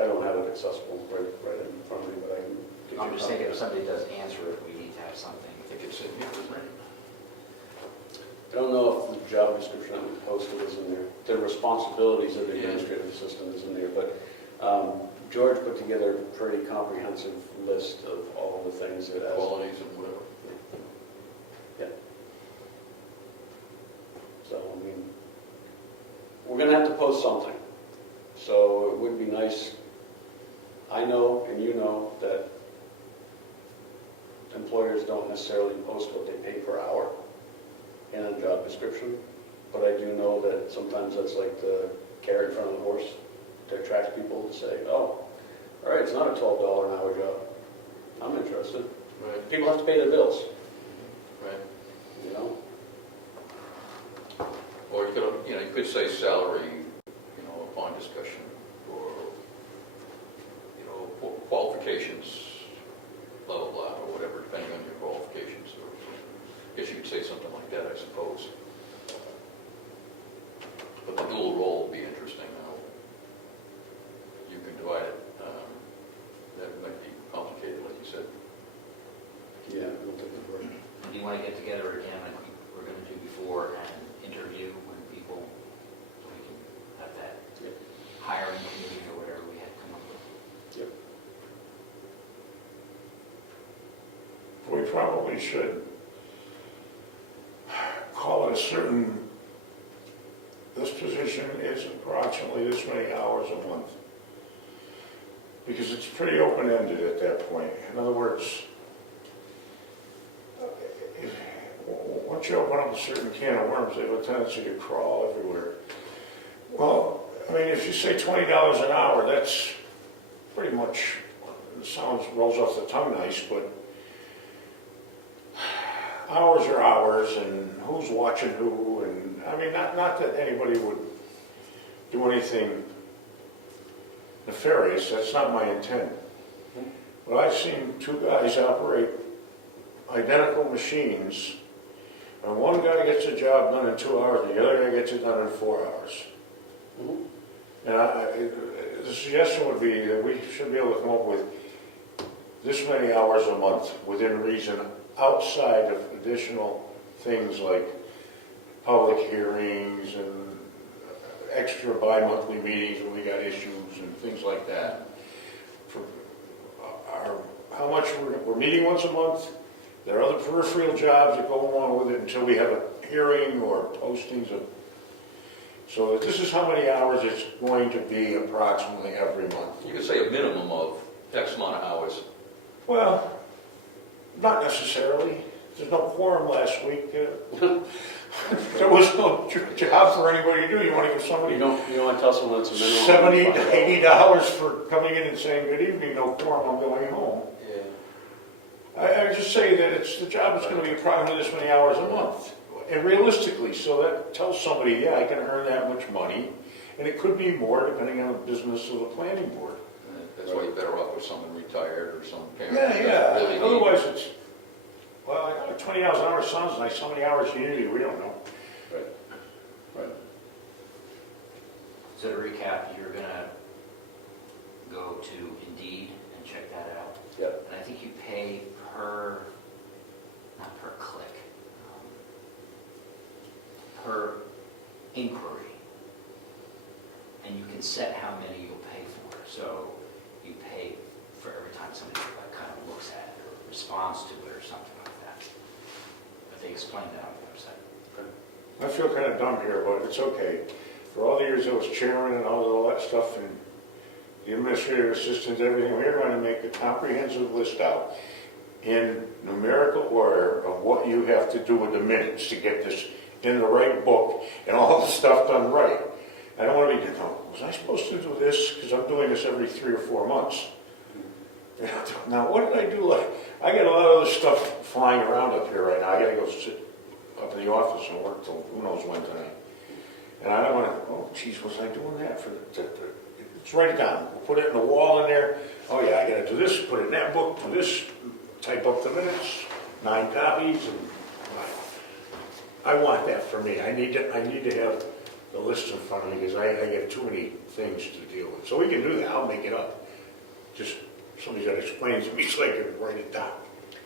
I don't have it accessible right in front of me, but I can get you I'm a just copy. thinking if somebody does answer it, we need to have something. I think it's in here, isn't it? I don't know if the job description that we posted is in there. The responsibilities of the Yeah. administrative assistant is in there, but George put together a pretty comprehensive list of all the things that as Qualities and whatever. So, I mean, we're gonna have to post something. So it would be nice, I know and you know that employers don't necessarily post what they pay per hour in a job description, but I do know that sometimes that's like the carrot in front of the horse to attract people to say, oh, all right, it's not a $12 an hour job. I'm interested. Right, People have to pay their bills, right. you know? Or you could say salary, upon discussion, or, qualifications, blah, blah, blah, or whatever, depending on your qualifications, or, I guess you could say something like that, I suppose. But the dual role would be interesting, how you can divide it. That might be complicated, like you said. Yeah, we'll take the word. Do you want to get together again, like we were going to do before, and interview when people, so we can have that Yep. hiring committee or whatever we had come up with? Yep. We probably should call it a certain, this position is approximately this many hours a month. Because it's pretty open-ended at that point. In other words, once you open up a certain can of worms, they have a tendency to crawl everywhere. Well, I mean, if you say $20 an hour, that's pretty much, rolls off the tongue nice, but hours are hours, and who's watching who, and, I mean, not that anybody would do anything nefarious, that's not my intent. But I've seen two guys operate identical machines, and one guy gets a job done in 2 hours, and the other guy gets it done in 4 hours. Mhm. And the suggestion would be that we should be able to come up with this many hours a month within reason, outside of additional things like public hearings and extra bi-monthly meetings when we got issues and things like that. How much we're meeting once a month. There are other peripheral jobs that go along with it until we have a hearing or postings of. So this is how many hours it's going to be approximately every month. You could say a minimum of X amount of hours. Well, not necessarily. There's no quorum last week. There was no job for anybody to do. You want to give somebody You don't want to tell someone it's a minimum? $70 to $80 for coming in and saying, good evening, no quorum, I'm going home. Yeah. I would just say that the job is going to be approximately this many hours a month. And realistically, so that tells somebody, yeah, I can earn that much money. And it could be more depending on the business of the planning board. That's why you're better off with someone retired or some parent. Yeah, that yeah. doesn't really need- Otherwise, it's, well, 20 hours an hour sounds nice. How many hours do you need? We don't know. Right. Right. So to recap, you're going to go to Indeed and check that out. Yep. And I think you pay per, not per click, per inquiry. And you can set how many you'll pay for. So you pay for every time somebody kind of looks at it or responds to it or something like that. they explain that on the website. I feel kind of dumb here, but it's okay. For all the years I was chairman and all that stuff, and the administrative assistants, everything, we're going to make a comprehensive list out in numerical order of what you have to do with the minutes to get this in the right book and all the stuff done right. I don't want to be, was I supposed to do this? Because I'm doing this every 3 or 4 months. Now, what did I do? I got a lot of other stuff flying around up here right now. I got to go sit up in the office and work till who knows when tonight. And I don't want to, oh, geez, was I doing that? Let's write it down. We'll put it in the wall in there. Oh, yeah, I got to do this, put it in that book, do this, type up the minutes, 9 copies. And I want that for me. I need to have the list in front of me because I get too many things to deal with. So we can do that. I'll make it up. Just somebody's got to explain to me so I can write it down.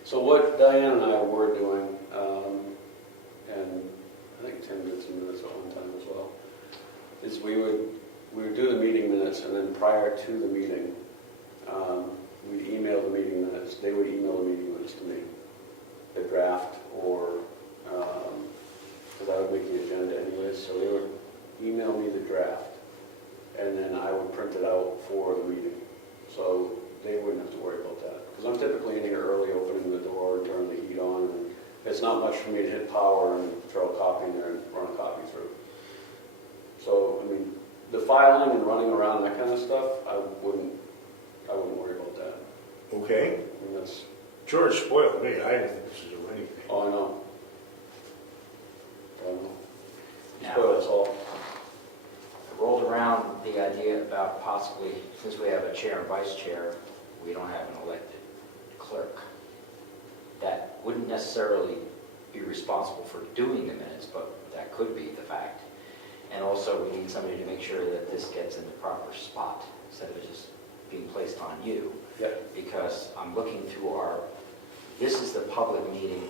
So what Diane and I were doing, and I think Tim did some minutes at one time as well, is we would do the meeting minutes, and then prior to the meeting, we'd email the meeting minutes. They would email the meeting minutes to me, the draft, or because I would make the agenda anyways, so they would email me the draft, and then I would print it out for the meeting. So they wouldn't have to worry about that. Because I'm typically in here early, opening the door, turning the heat on, and it's not much for me to hit power and throw a copy in there and run a copy through. So, I mean, the filing and running around, that kind of stuff, I wouldn't worry about that. Okay. I mean, that's, George spoiled me. I didn't think this is a anything. oh, I know. Now, Spoil us all. I rolled around the idea about possibly, since we have a chair and vice chair, we don't have an elected clerk. That wouldn't necessarily be responsible for doing the minutes, but that could be the fact. And also, we need somebody to make sure that this gets in the proper spot, instead of it just being placed on you. Yep. Because I'm looking through this is the public meeting,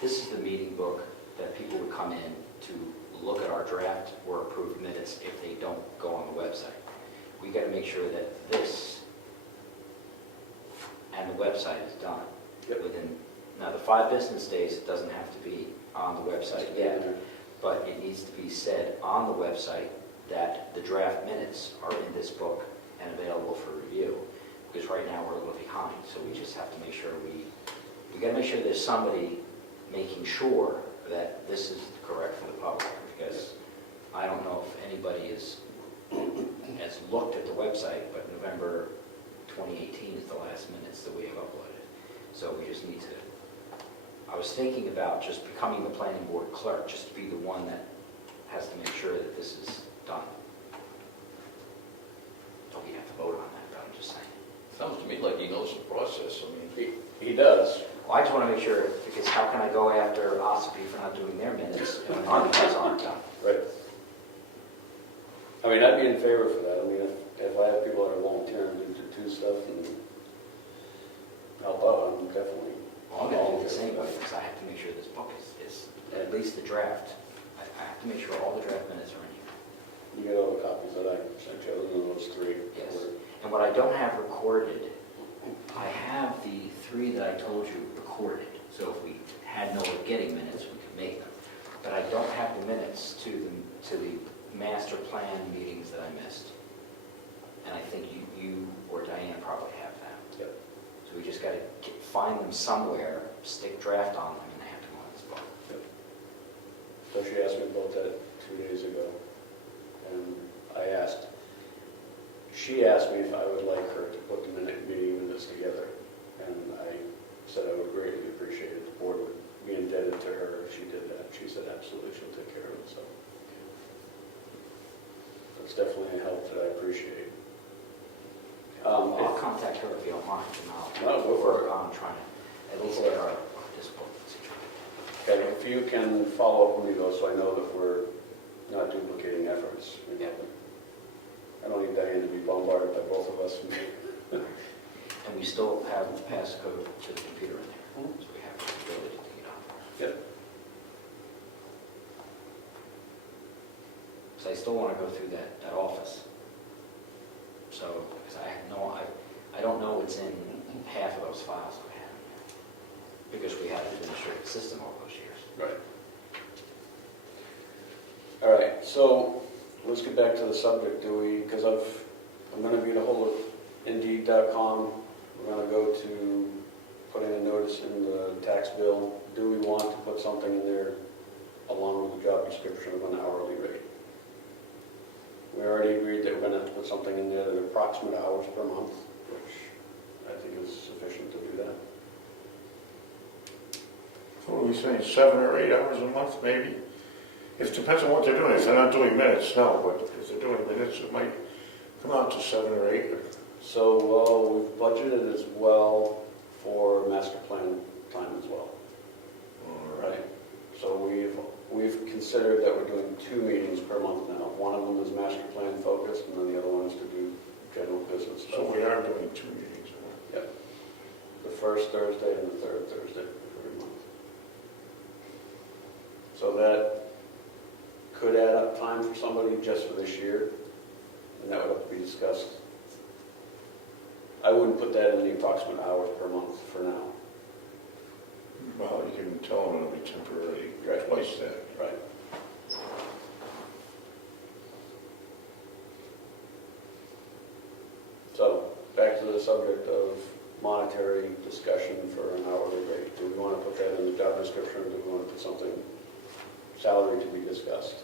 this is the meeting book that people would come in to look at our draft or approved minutes if they don't go on the website. We got to make sure that this and the website is done within, now the 5 business days, it doesn't have to be on the website yet, but it needs to be said on the website that the draft minutes are in this book and available for review, because right now we're a little behind, so we just have to make sure we got to make sure there's somebody making sure that this is correct for the public, because I don't know if anybody has looked at the website, but November 2018 is the last minutes that we have uploaded. So we just need to, I was thinking about just becoming the planning board clerk, just to be the one that has to make sure that this is done. Don't we have to vote on that, but I'm just saying. Sounds to me like he knows the process. I mean, He does. Well, I just want to make sure, because how can I go after Ossipee for not doing their minutes when our minutes aren't done? Right. I mean, I'd be in favor for that. I mean, if I have people that are volunteering to do stuff and help out, I'm definitely. Well, I'm going to do the same way, because I have to make sure this book is at least the draft. I have to make sure all the draft minutes are in here. You get all the copies that I sent you, other than those 3. Yes. And what I don't have recorded, I have the 3 that I told you recorded. So if we had no way of getting minutes, we could make them. But I don't have the minutes to the master plan meetings that I missed. And I think you or Diane probably have them. Yep. So we just got to find them somewhere, stick draft on them, and they have to go on this book. Yep. So she asked me about that 2 days ago, and she asked me if I would like her to put the meeting minutes together, and I said I would greatly appreciate it. The board would be indebted to her if she did that. She said absolutely, she'll take care of it, so. It's definitely a help that I appreciate. I'll contact her if you don't mind, and No, go for it. work on trying to at least get this book situated. Okay, if you can follow up with me though, so I know that we're not duplicating efforts. Yeah. I don't need Diane to be bombarded by both of us. And we still have the passcode to the computer in there, so we have the ability to get on. Yep. So I still want to go through that office. So, because I don't know what's in half of those files we have, because we had an administrative system all those years. Right. All right, so let's get back to the subject, because I'm gonna get a hold of Indeed.com. We're gonna go to put in a notice in the tax bill. Do we want to put something in there along with the job description of an hourly rate? We already agreed that we're gonna have to put something in there, the approximate hours per month, which I think is sufficient to do that. So what are we saying, 7 or 8 hours a month, maybe? It depends on what they're doing. If they're not doing minutes, no, but if they're doing minutes, it might come out to 7 or 8. So we've budgeted as well for master plan time as well. All right. So we've considered that we're doing 2 meetings per month now. One of them is master plan focused, and then the other one is to do general business stuff. So we are doing 2 meetings a month. Yep. The first Thursday and the third Thursday every month. So that could add up time for somebody just for this year, and that would have to be discussed. I wouldn't put that in the approximate hours per month for now. Well, you can tell them it'll be temporary, Right. twice that. Right. So, back to the subject of monetary discussion for an hourly rate. Do we want to put that in the job description, or do we want to put something, salary to be discussed?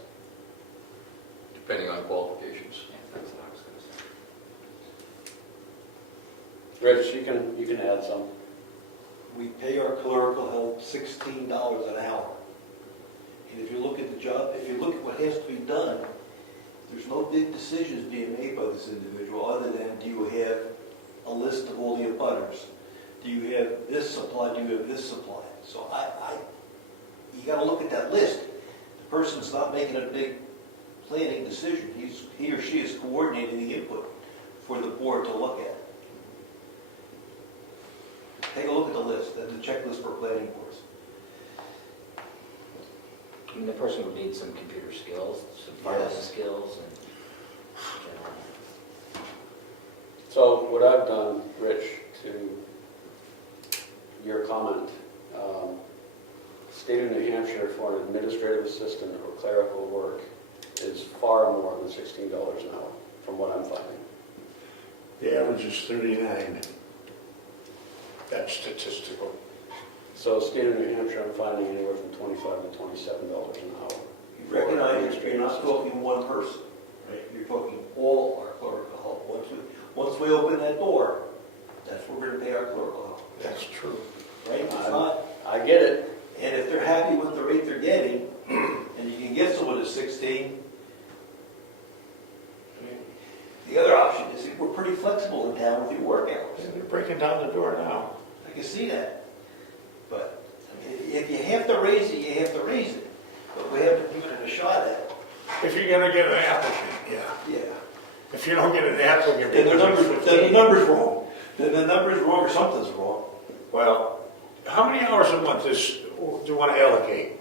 Depending on qualifications. Yeah, that's what I was gonna say. Rich, you can add some. We pay our clerical help $16 an hour. And if you look at the job, if you look at what has to be done, there's no big decisions being made by this individual other than, do you have a list of all the abutters? Do you have this supply? Do you have this supply? So you gotta look at that list. The person's not making a big planning decision. He or she is coordinating the input for the board to look at. Take a look at the list, the checklist for planning boards. I mean, the person would need some computer skills, some filing Yes. skills, and general. So what I've done, Rich, to your comment, state of New Hampshire for an administrative assistant or clerical work is far more than $16 an hour, from what I'm finding. The average is 39. That's statistical. So state of New Hampshire, I'm finding anywhere from $25 to $27 an hour. You recognize that you're not talking one person, right? You're talking all our clerical help. Once we open that door, that's where we're going to pay our clerical help, That's true. right? It's not, I get it. and if they're happy with the rate they're getting, and you can get someone at 16, I mean, the other option is we're pretty flexible in town with your work hours. They're breaking down the door now. I can see that. But I mean, if you have to raise it, you have to raise it. But we have to give it a shot at it. If you're gonna get an applicant, yeah. Yeah. If you don't get an applicant, Then the because it's number's, 15. wrong. Then the number's wrong or something's wrong. Well, how many hours a month do you want to allocate?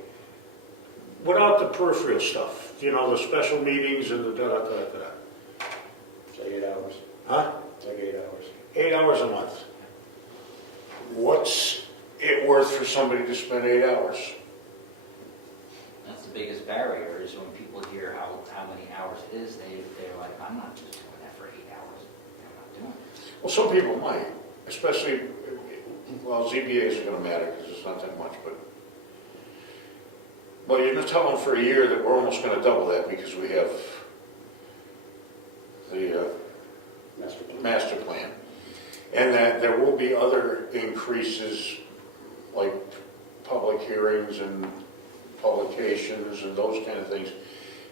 Without the peripheral stuff, you know, the special meetings and the da-da-da-da. It's like 8 hours. Huh? It's like 8 hours. 8 hours a month. What's it worth for somebody to spend 8 hours? That's the biggest barrier, is when people hear how many hours it is, they're like, I'm not just doing that for 8 hours. I'm not doing it. Well, some people might, especially, well, ZBA isn't going to matter because it's not that much, but you're not telling them for a year that we're almost going to double that because we have the Master plan. master plan, and that there will be other increases like public hearings and publications and those kind of things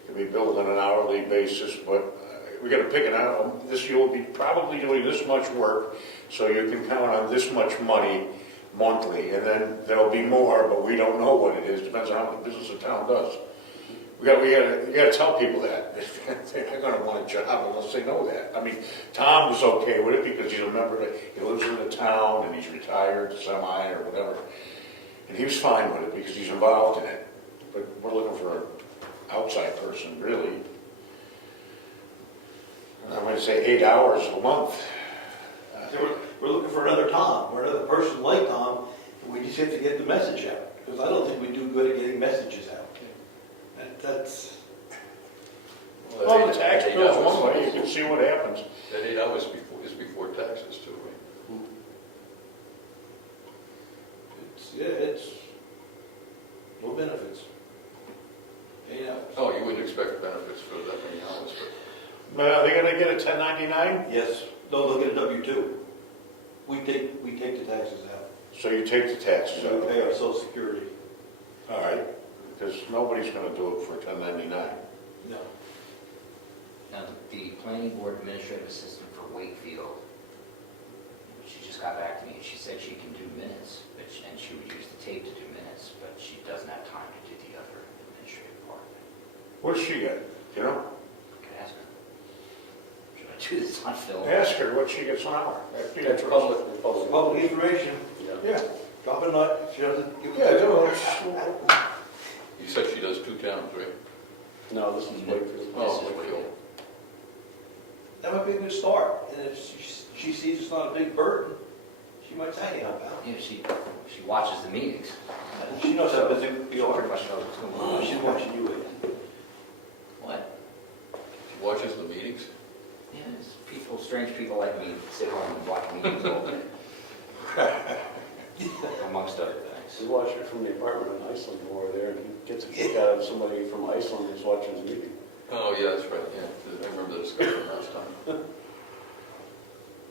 can be billed on an hourly basis, but we got to pick it out. This, you'll be probably doing this much work, so you can count on this much money monthly, and then there'll be more, but we don't know what it is. Depends on how much business the town does. You got to tell people that. They're not going to want a job unless they know that. I mean, Tom was okay with it because he's a member that he lives in the town and he's retired, semi or whatever, and he was fine with it because he's involved in it. But we're looking for an outside person, really. I'm going to say 8 hours a month. We're looking for another Tom, or another person like Tom, and we just have to get the message out. Because I don't think we do good at getting messages out. That's, Well, the tax bill's one way, you can see what happens. That 8 hours is before taxes too, right? it's no benefits. 8 hours. Oh, you wouldn't expect benefits for that many hours, but But are they gonna get a 1099? Yes, no, they'll get a W-2. We take the taxes out. So you take the taxes So we out. pay our social security. All right, because nobody's gonna do it for 1099. No. Now, the planning board administrative assistant for Wakefield, she just got back to me, and she said she can do minutes, and she would use the tape to do minutes, but she doesn't have time to do the other administrative part. Where's she at? You know? Could ask her. Should I do this on film? Ask her what she gets an hour. That's public. Public information, Yeah. Yeah. drop a nut, she doesn't give Yeah, it. no, you said she does 2 towns, right? No, this is Wakefield. Oh, This is Wakefield. That might be a good start, and if she sees it's not a big burden, she might say, yeah, pal. Yeah, she watches the meetings. She knows how busy She you are. pretty much knows what's going on. She's watching you with. What? She watches the meetings? Yeah, it's people, strange people like me sit home and watch meetings all day. Amongst other things. We watched it from the apartment in Iceland over there, and he gets a kick out of somebody from Iceland who's watching his meeting. Oh, yeah, that's right, yeah, I remember the discussion last time.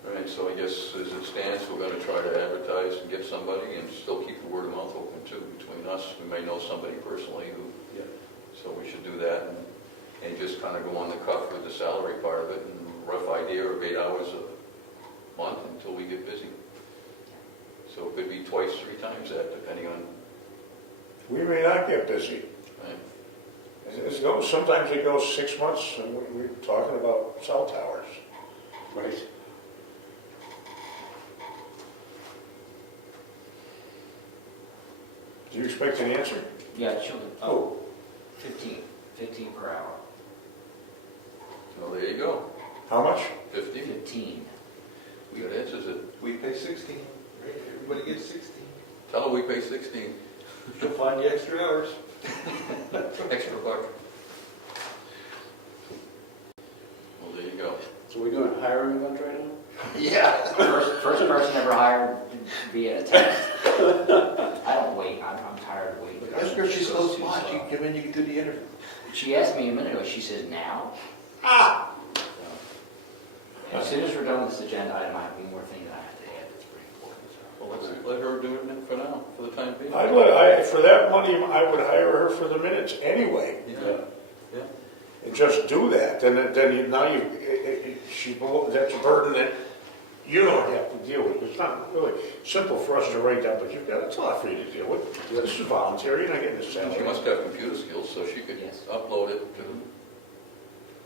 All right, so I guess as it stands, we're gonna try to advertise and get somebody and still keep the word of mouth open too between us. We may know somebody personally who, Yeah. so we should do that and just kind of go on the cuff with the salary part of it and rough idea of 8 hours a month until we get busy. So it could be twice, 3 times that, depending on, we may not get busy. right? Sometimes it goes 6 months, and we're talking about cell towers. Right. Do you expect an answer? Yeah, she'll, oh, 15 per hour. Well, there you go, How much? 50. 15. We got answers it. We pay 16, right? Everybody gets 16. Tell her we pay 16, She'll find the extra hours. extra buck. Well, there you go. So we're doing a hiring event right now? Yeah. First person ever hired via a text. I don't wait, I'm tired of waiting. Ask her if she's She goes close too by, she slow. can come in, you can do the interview. She asked me a minute ago, she said, now? Ah! So, as soon as we're done with this agenda item, I have one more thing that I have to add that's pretty important. So. Well, let's let her do it for now, for the time being. For that money, I would hire her for the minutes anyway. Yeah. And just do that, then that's a burden that you don't have to deal with. It's not really simple for us to write down, but it's a lot for you to deal with. This is voluntary, you're not getting a She salary. must have computer skills, so she could Yes. upload it to,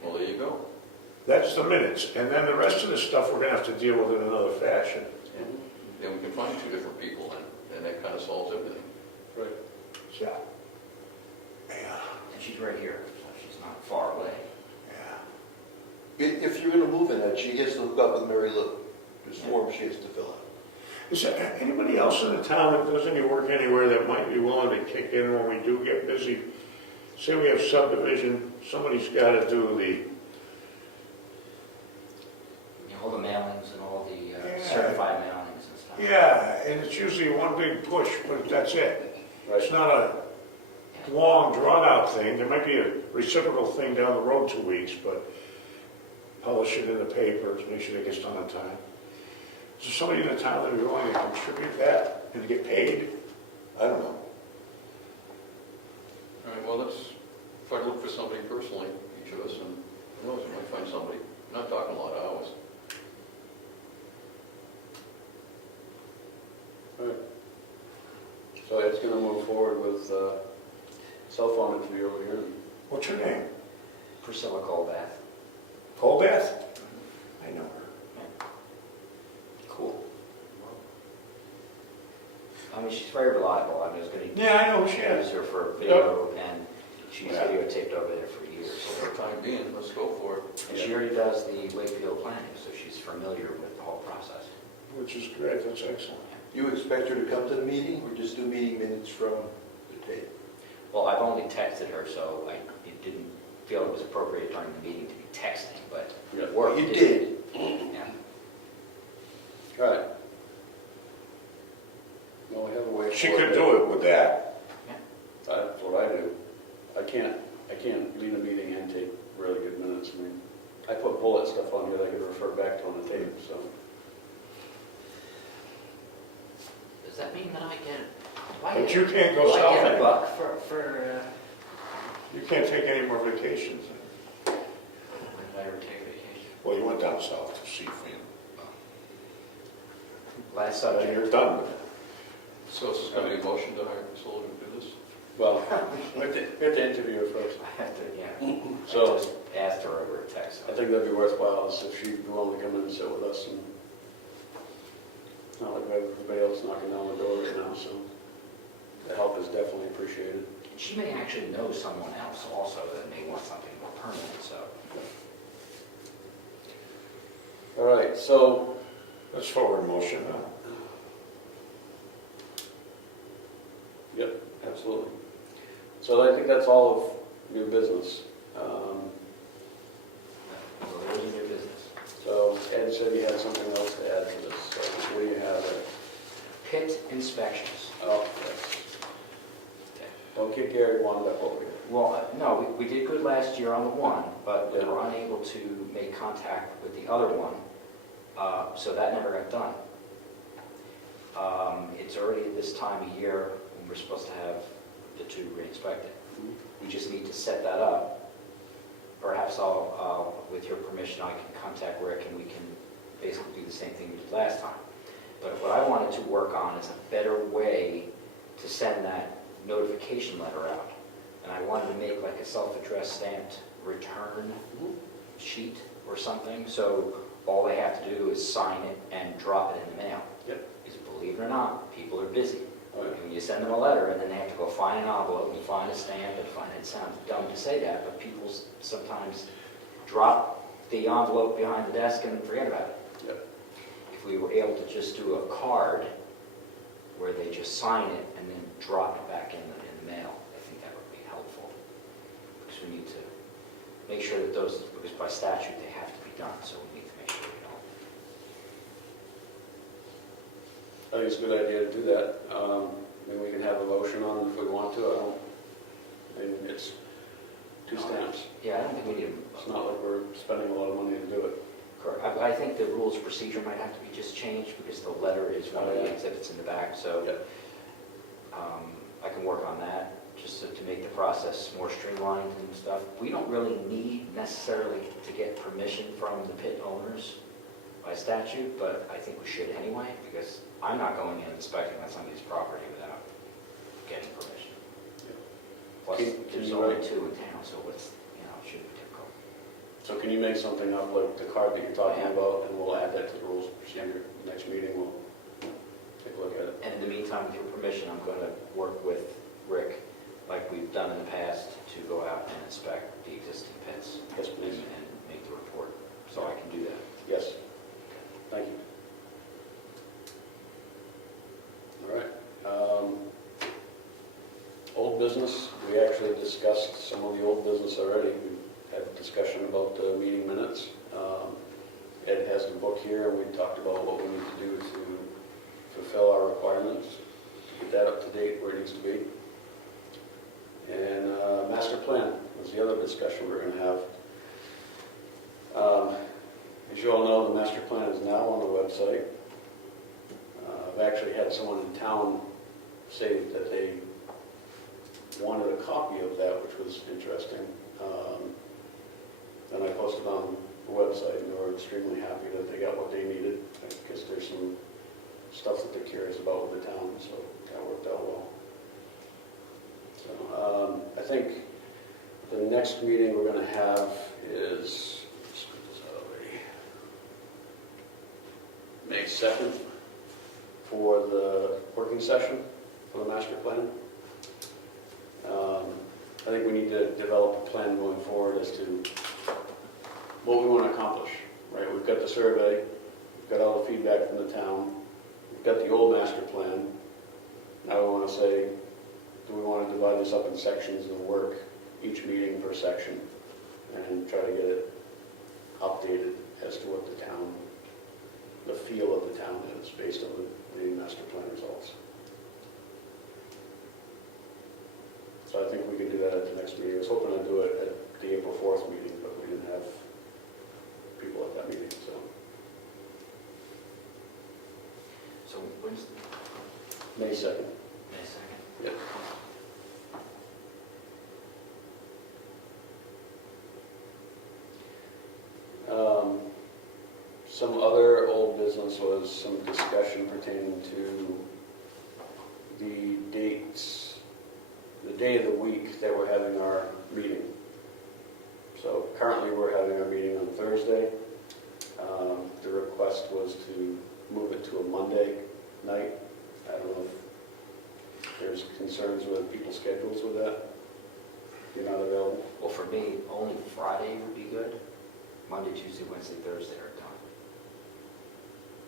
well, there you go. That's the minutes, and then the rest of the stuff we're gonna have to deal with in another fashion. And we can find 2 different people, and that kind of solves everything. Right. Yeah. Yeah, And she's right here, so she's not far away. yeah. If you're gonna move in that, she has to hook up with Mary Lou. There's forms she has to fill out. Is there anybody else in the town that does any work anywhere that might be willing to kick in when we do get busy? Say we have subdivision, somebody's gotta do the, All the mailings and all the Yeah. certified mailings and stuff. yeah, and it's usually one big push, but that's it. It's Right. not a long, drawn-out thing. There might be a reciprocal thing down the road 2 weeks, but publish it in the papers, make sure it gets done on time. Is there somebody in the town that would be willing to contribute that and to get paid? I don't know. All right, well, let's try to look for somebody personally, each of us, and who knows, we might find somebody. We're not talking a lot of hours. All right. So it's gonna move forward with cell phone interview over here. What's your name? Priscilla Colbath. Colbath? I know her. Cool. I mean, she's very reliable. I was going to Yeah, I know who she is. use her for video, and she's Yeah. videotaped over there for years. So for the time being, let's go for it. And she already does the Wakefield planning, so she's familiar with the whole process. Which is great, that's excellent. You expect her to come to the meeting or just do meeting minutes from the tape? Well, I've only texted her, so I didn't feel it was appropriate during the meeting to be texting, but Yeah. work. You did. Yeah. All right. Well, we have a way. She forward could there. do it with that. That's what I do. I can't lead a meeting and take really good minutes. I mean, I put bullet stuff on here that I could refer back to on the tape, so. Does that mean that I get? But you can't do go I south get a anymore. buck for You can't take any more vacations. when did I ever take vacation? Well, you went down south to see family. Last And subject. you're done with it. So is this going to be a motion to hire a consultant to do this? Well, we have to interview her first. I have to, yeah. So I just asked her over a text. I think that'd be worthwhile is if she'd be willing to come in and sit with us. And it's not like we have everybody else knocking down the door right now, so the help is definitely appreciated. She may actually know someone else also that may want something more permanent, so. All right, so Let's forward motion now. yep, absolutely. So I think that's all of new business. So there's a new business. So Ed said he had something else to add to this. So what do you have there? Pit inspections. Oh, yes. Don't get Gary wound up over here. Well, no, we did good last year on the one, but we were unable to make contact with the other one, so that never got done. It's already this time of year when we're supposed to have the two re-inspected. We just need to set that up. Perhaps with your permission, I can contact Rick and we can basically do the same thing we did last time. But what I wanted to work on is a better way to send that notification letter out. And I wanted to make like a self-addressed stamped return sheet or something, so all they have to do is sign it and drop it in the mail. Yep. Because believe it or not, people are busy. Oh, yeah. And you send them a letter and then they have to go find an envelope and find a stamp and find, it sounds dumb to say that, but people sometimes drop the envelope behind the desk and forget about it. Yep. If we were able to just do a card where they just sign it and then drop it back in the mail, I think that would be helpful. Because we need to make sure that those, because by statute they have to be done, so we need to make sure we don't. I think it's a good idea to do that. I mean, we can have a motion on it if we want to. I mean, it's two stamps. Yeah, I don't think we need It's not like we're spending a lot of money to do it. Correct. I think the rules of procedure might have to be just changed because the letter is one of the exhibits in the back, so Yep. I can work on that, just to make the process more streamlined and stuff. We don't really need necessarily to get permission from the pit owners by statute, but I think we should anyway, because I'm not going in inspecting on somebody's property without getting permission. Plus, Can there's you only write- two in town, so what's, it shouldn't be difficult. So can you make something up like the card that you're talking Yeah. about, and we'll add that to the rules of procedure. Next meeting, we'll take a look at it. And in the meantime, with your permission, I'm going to work with Rick, like we've done in the past, to go out and inspect the existing pits. Yes, please. And make the report, so I can do that. Yes. Thank you. All right. Old business, we actually discussed some of the old business already. We had a discussion about the meeting minutes. Ed has the book here, and we talked about what we need to do to fulfill our requirements, get that up to date where it needs to be. And master plan was the other discussion we're going to have. As you all know, the master plan is now on the website. I've actually had someone in town say that they wanted a copy of that, which was interesting. And I posted on the website, and they were extremely happy that they got what they needed. I guess there's some stuff that they're curious about with the town, so that worked out well. So I think the next meeting we're going to have is, let's get this out already, May 2nd for the working session for the master plan. I think we need to develop a plan going forward as to what we want to accomplish, right? We've got the survey, we've got all the feedback from the town, got the old master plan. Now we want to say, do we want to divide this up in sections and work each meeting per section and try to get it updated as to what the town, the feel of the town is based on the master plan results. So I think we can do that at the next meeting. I was hoping to do it at the April 4th meeting, but we didn't have people at that meeting, so. So when's May 2nd. May 2nd? Yep. Some other old business was some discussion pertaining to the dates, the day of the week that we're having our meeting. So currently we're having our meeting on Thursday. The request was to move it to a Monday night. I don't know if there's concerns with people's schedules with that. You're not available? Well, for me, only Friday would be good. Monday, Tuesday, Wednesday, Thursday are done.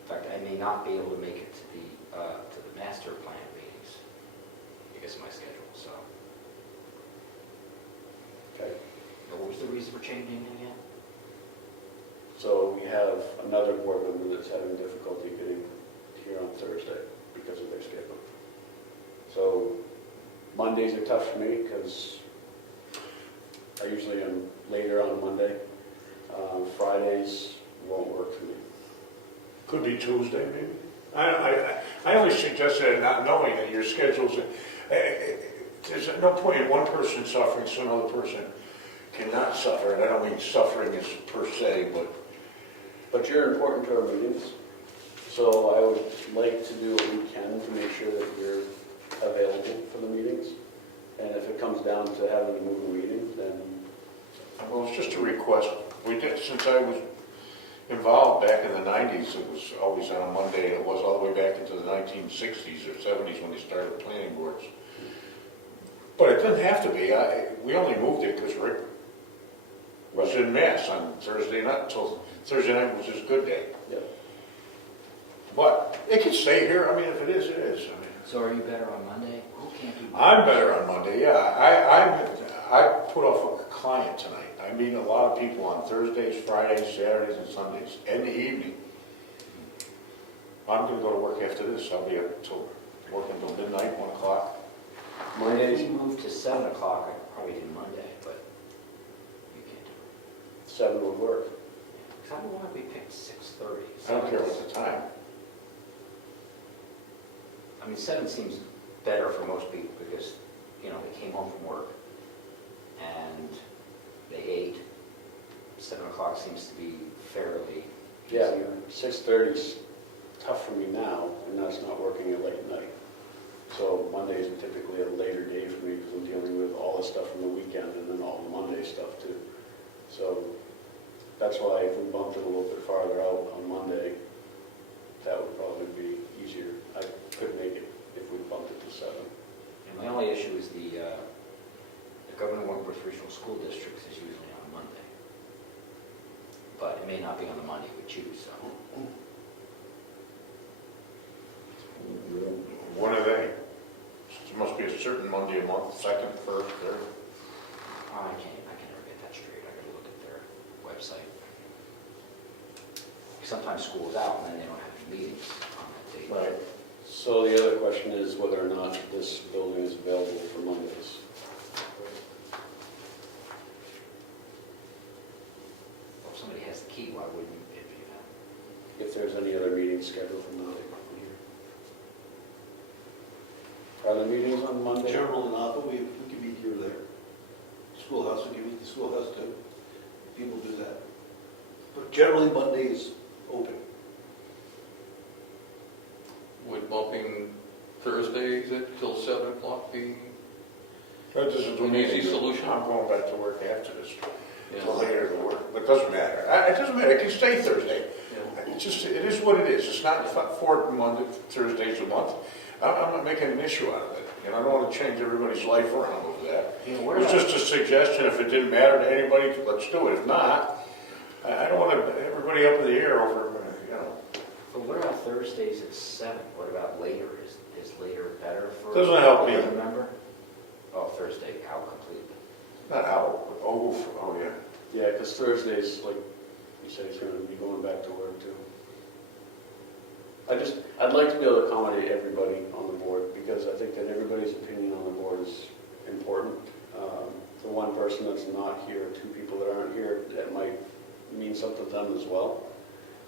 In fact, I may not be able to make it to the master plan meetings because of my schedule, so. Okay. Now, what was the reason for changing it again? So we have another board member that's having difficulty getting here on Thursday because of their schedule. So Mondays are tough for me because I usually am later on Monday. Fridays won't work for me. Could be Tuesday, maybe? I always suggest that, not knowing that your schedules, there's no point in one person suffering so another person cannot suffer. And I don't mean suffering is per se, But you're important to our meetings, so I would like to do what we can to make sure that you're available for the meetings. And if it comes down to having to move a meeting, then well, it's just a request. We did, since I was involved back in the 90s, it was always on a Monday, and it was all the way back into the 1960s or 70s when they started planning boards. But it didn't have to be. We only moved it because Rick was in Mass on Thursday night, so Thursday night was his good day. yeah. But it can stay here. I mean, if it is, it is. I mean, So are you better on Monday? Who can't do Monday? I'm better on Monday, yeah. I put off a client tonight. I meet a lot of people on Thursdays, Fridays, Saturdays, and Sundays, in the evening. I'm gonna go to work after this. I'll be up till, working until midnight, 1 o'clock. If Mondays, we moved to 7 o'clock, I could probably do Monday, but you can't do it. 7 would work. Because I don't want to be picked 6:30. I don't care what the time. I mean, 7 seems better for most people because, you know, they came home from work and they ate. 7 o'clock seems to be fairly Yeah, easier. 6:30's tough for me now, and that's not working at late at night. So Mondays are typically a later day for me because I'm dealing with all the stuff from the weekend and then all the Monday stuff too. So that's why if we bumped it a little bit farther out on Monday, that would probably be easier. I could make it if we bumped it to 7. And my only issue is the Wentworth Regional School District is usually on Monday. But it may not be on the Monday we choose, so. When are they? It must be a certain Monday a month, second, first, third. I can't ever get that straight. I gotta look at their website. Sometimes school's out and then they don't have any meetings on that date. Right. So the other question is whether or not this building is available for Mondays. Well, if somebody has the key, why wouldn't it be that? If there's any other meetings scheduled for Monday. Are there meetings on Monday? Generally not, but we can meet here or there. Schoolhouse, we can meet the schoolhouse too. People do that. But generally Monday is open. Would bumping Thursdays at till 7 o'clock be? That doesn't do An me easy any good. solution? I'm going back to work after this, Yeah. till later to work, but it doesn't matter. It doesn't matter, it can stay Thursday. Yeah. It's just, it is what it is. It's not 4 Monday, Thursdays a month. I'm not making an issue out of it. You know, I don't want to change everybody's life around over that. You know, It what was about- just a suggestion. If it didn't matter to anybody, let's do it. If not, I don't want everybody up in the air over, you know. But what about Thursdays at 7? What about later? Is later better for? Doesn't help me. another member? Oh, Thursday out completely. Not out, but oh yeah. Yeah, because Thursdays, like you said, he's going to be going back to work too. I'd like to be able to accommodate everybody on the board, because I think that everybody's opinion on the board is important. The one person that's not here, two people that aren't here, that might mean something to them as well.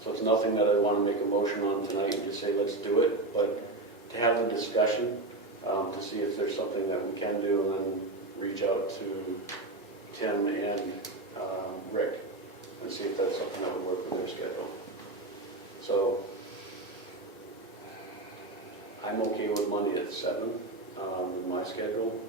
So it's nothing that I want to make a motion on tonight and just say, let's do it, but to have the discussion, to see if there's something that we can do, and then reach out to Tim and Rick and see if that's something that would work with their schedule. So I'm okay with Monday at 7 in my schedule.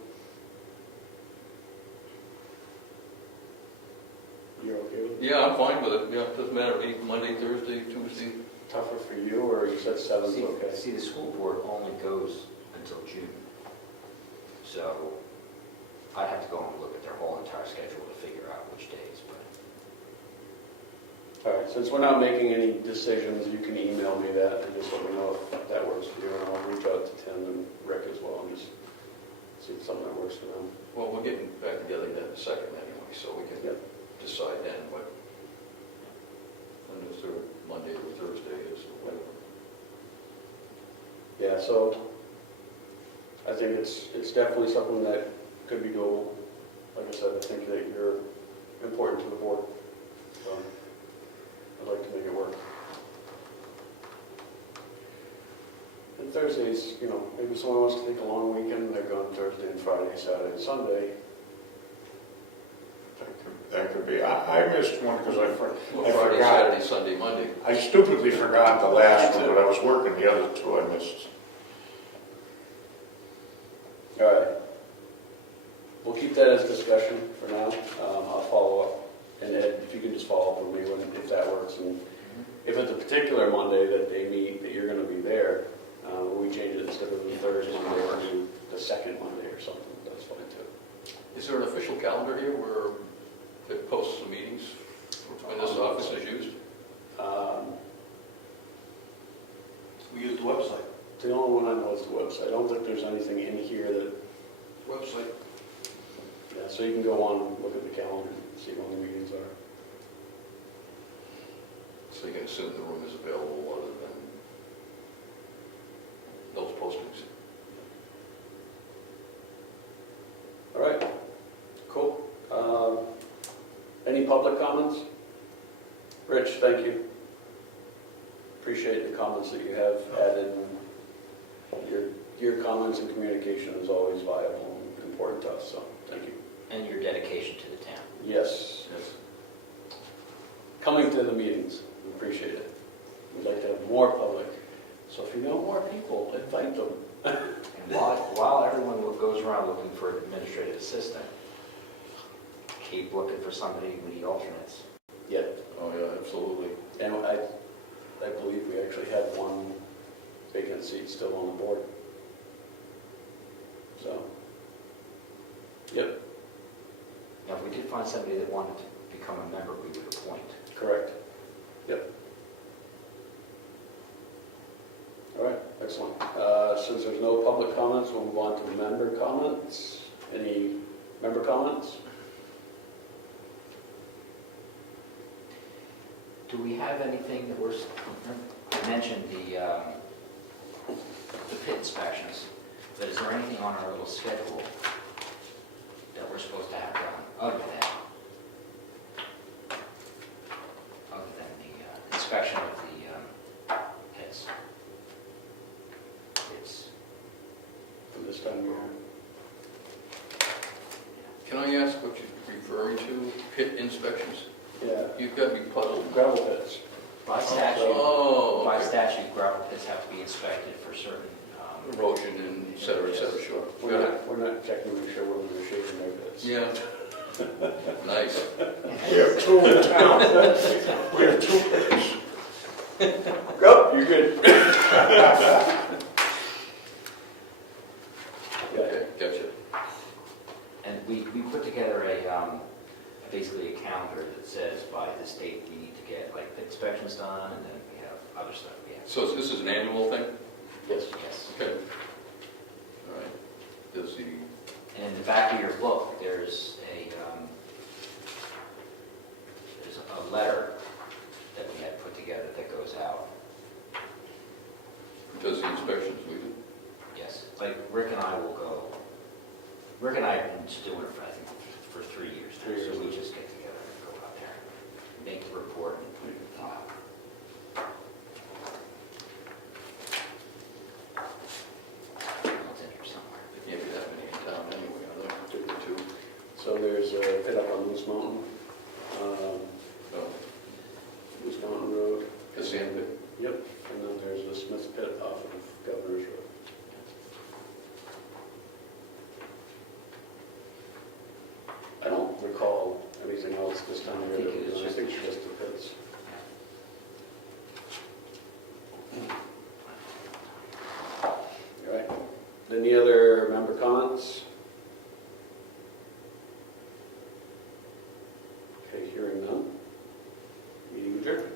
You're okay with it? Yeah, I'm fine with it, yeah, doesn't matter to me, Monday, Thursday, Tuesday. Tougher for you, or you said 7's okay? See, the school board only goes until June. So I'd have to go and look at their whole entire schedule to figure out which days, but. All right, since we're not making any decisions, you can email me that and just let me know if that works for you, and I'll reach out to Tim and Rick as well and just see if it's something that works for them. Well, we're getting back together then the second anyway, so we can decide then what, when the third Monday or Thursday is or whatever. Yeah, so I think it's definitely something that could be doable. Like I said, I think that you're important to the board, so I'd like to make it work. And Thursdays, you know, maybe someone wants to take a long weekend, they're gone Thursday and Friday, Saturday and Sunday. That could be. I missed one because I Well, Friday, forgot. Saturday, Sunday, Monday. I stupidly forgot the last one, but I was working the other two I missed. All right. We'll keep that as discussion for now. I'll follow up. And Ed, if you can just follow up with me if that works. And if it's a particular Monday that they meet, that you're going to be there, we change it instead of the third Monday or do the second Monday or something. That's fine too. Is there an official calendar here where it posts the meetings when this office is used? We use the website. The only one I know is the website. I don't think there's anything in here that, Website. yeah, so you can go on and look at the calendar and see when the meetings are. So you can assume the room is available other than those postings. All right, cool. Any public comments? Rich, thank you. Appreciate the comments that you have added. Your comments and communication is always viable and important to us, so thank you. And your dedication to the town. Yes. Coming to the meetings, we appreciate it. We'd like to have more public, so if you know more people, invite them. And while everyone goes around looking for an administrative assistant, keep looking for somebody. We need alternates. Yeah, Oh, yeah, absolutely. and I believe we actually had one vacant seat still on the board. So, yep, Now, if we did find somebody that wanted to become a member, we would appoint. correct. Yep. All right, excellent. Since there's no public comments, we'll move on to member comments. Any member comments? Do we have anything that I mentioned the pit inspections, but is there anything on our little schedule that we're supposed to have done other than the inspection of the pits? It's, For this time of year? Can I ask what you're referring to, pit inspections? Yeah, You've got me puzzled. gravel pits. by statute, Oh, by okay. statute, gravel pits have to be inspected for certain, Erosion and et cetera, sure. We're not checking to make sure we're shaving their pits. Yeah. Nice. We have two in town. We have two pits. Go, you're good. Yeah, Okay, gotcha. and we put together basically a calendar that says by this date we need to get like the inspections done, and then we have other stuff, yeah. So this is an annual thing? Yes. Yes. Okay. All right. Does the, And in the back of your book, there's a letter that we had put together that goes out. does the inspections, we do? Yes, like Rick and I will go. Rick and I have been doing it for, I think, for 3 years now. 3 years. So we just get together and go out there, make the report and put it in the file. It's in here somewhere. There can't be that many in town anyway, are there? 52. So there's a pit up on Moose Mountain, So, Moose Mountain Road. a sand pit. Yep, and then there's a Smith Pit off of Governor's Road. I don't recall anything else this time of year. I think it was I think it's just the pits. All right. Any other member comments? Okay, hearing none. Meeting adjourned.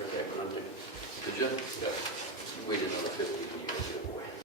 Okay, but I'm Did you? Yeah. Wait another 50.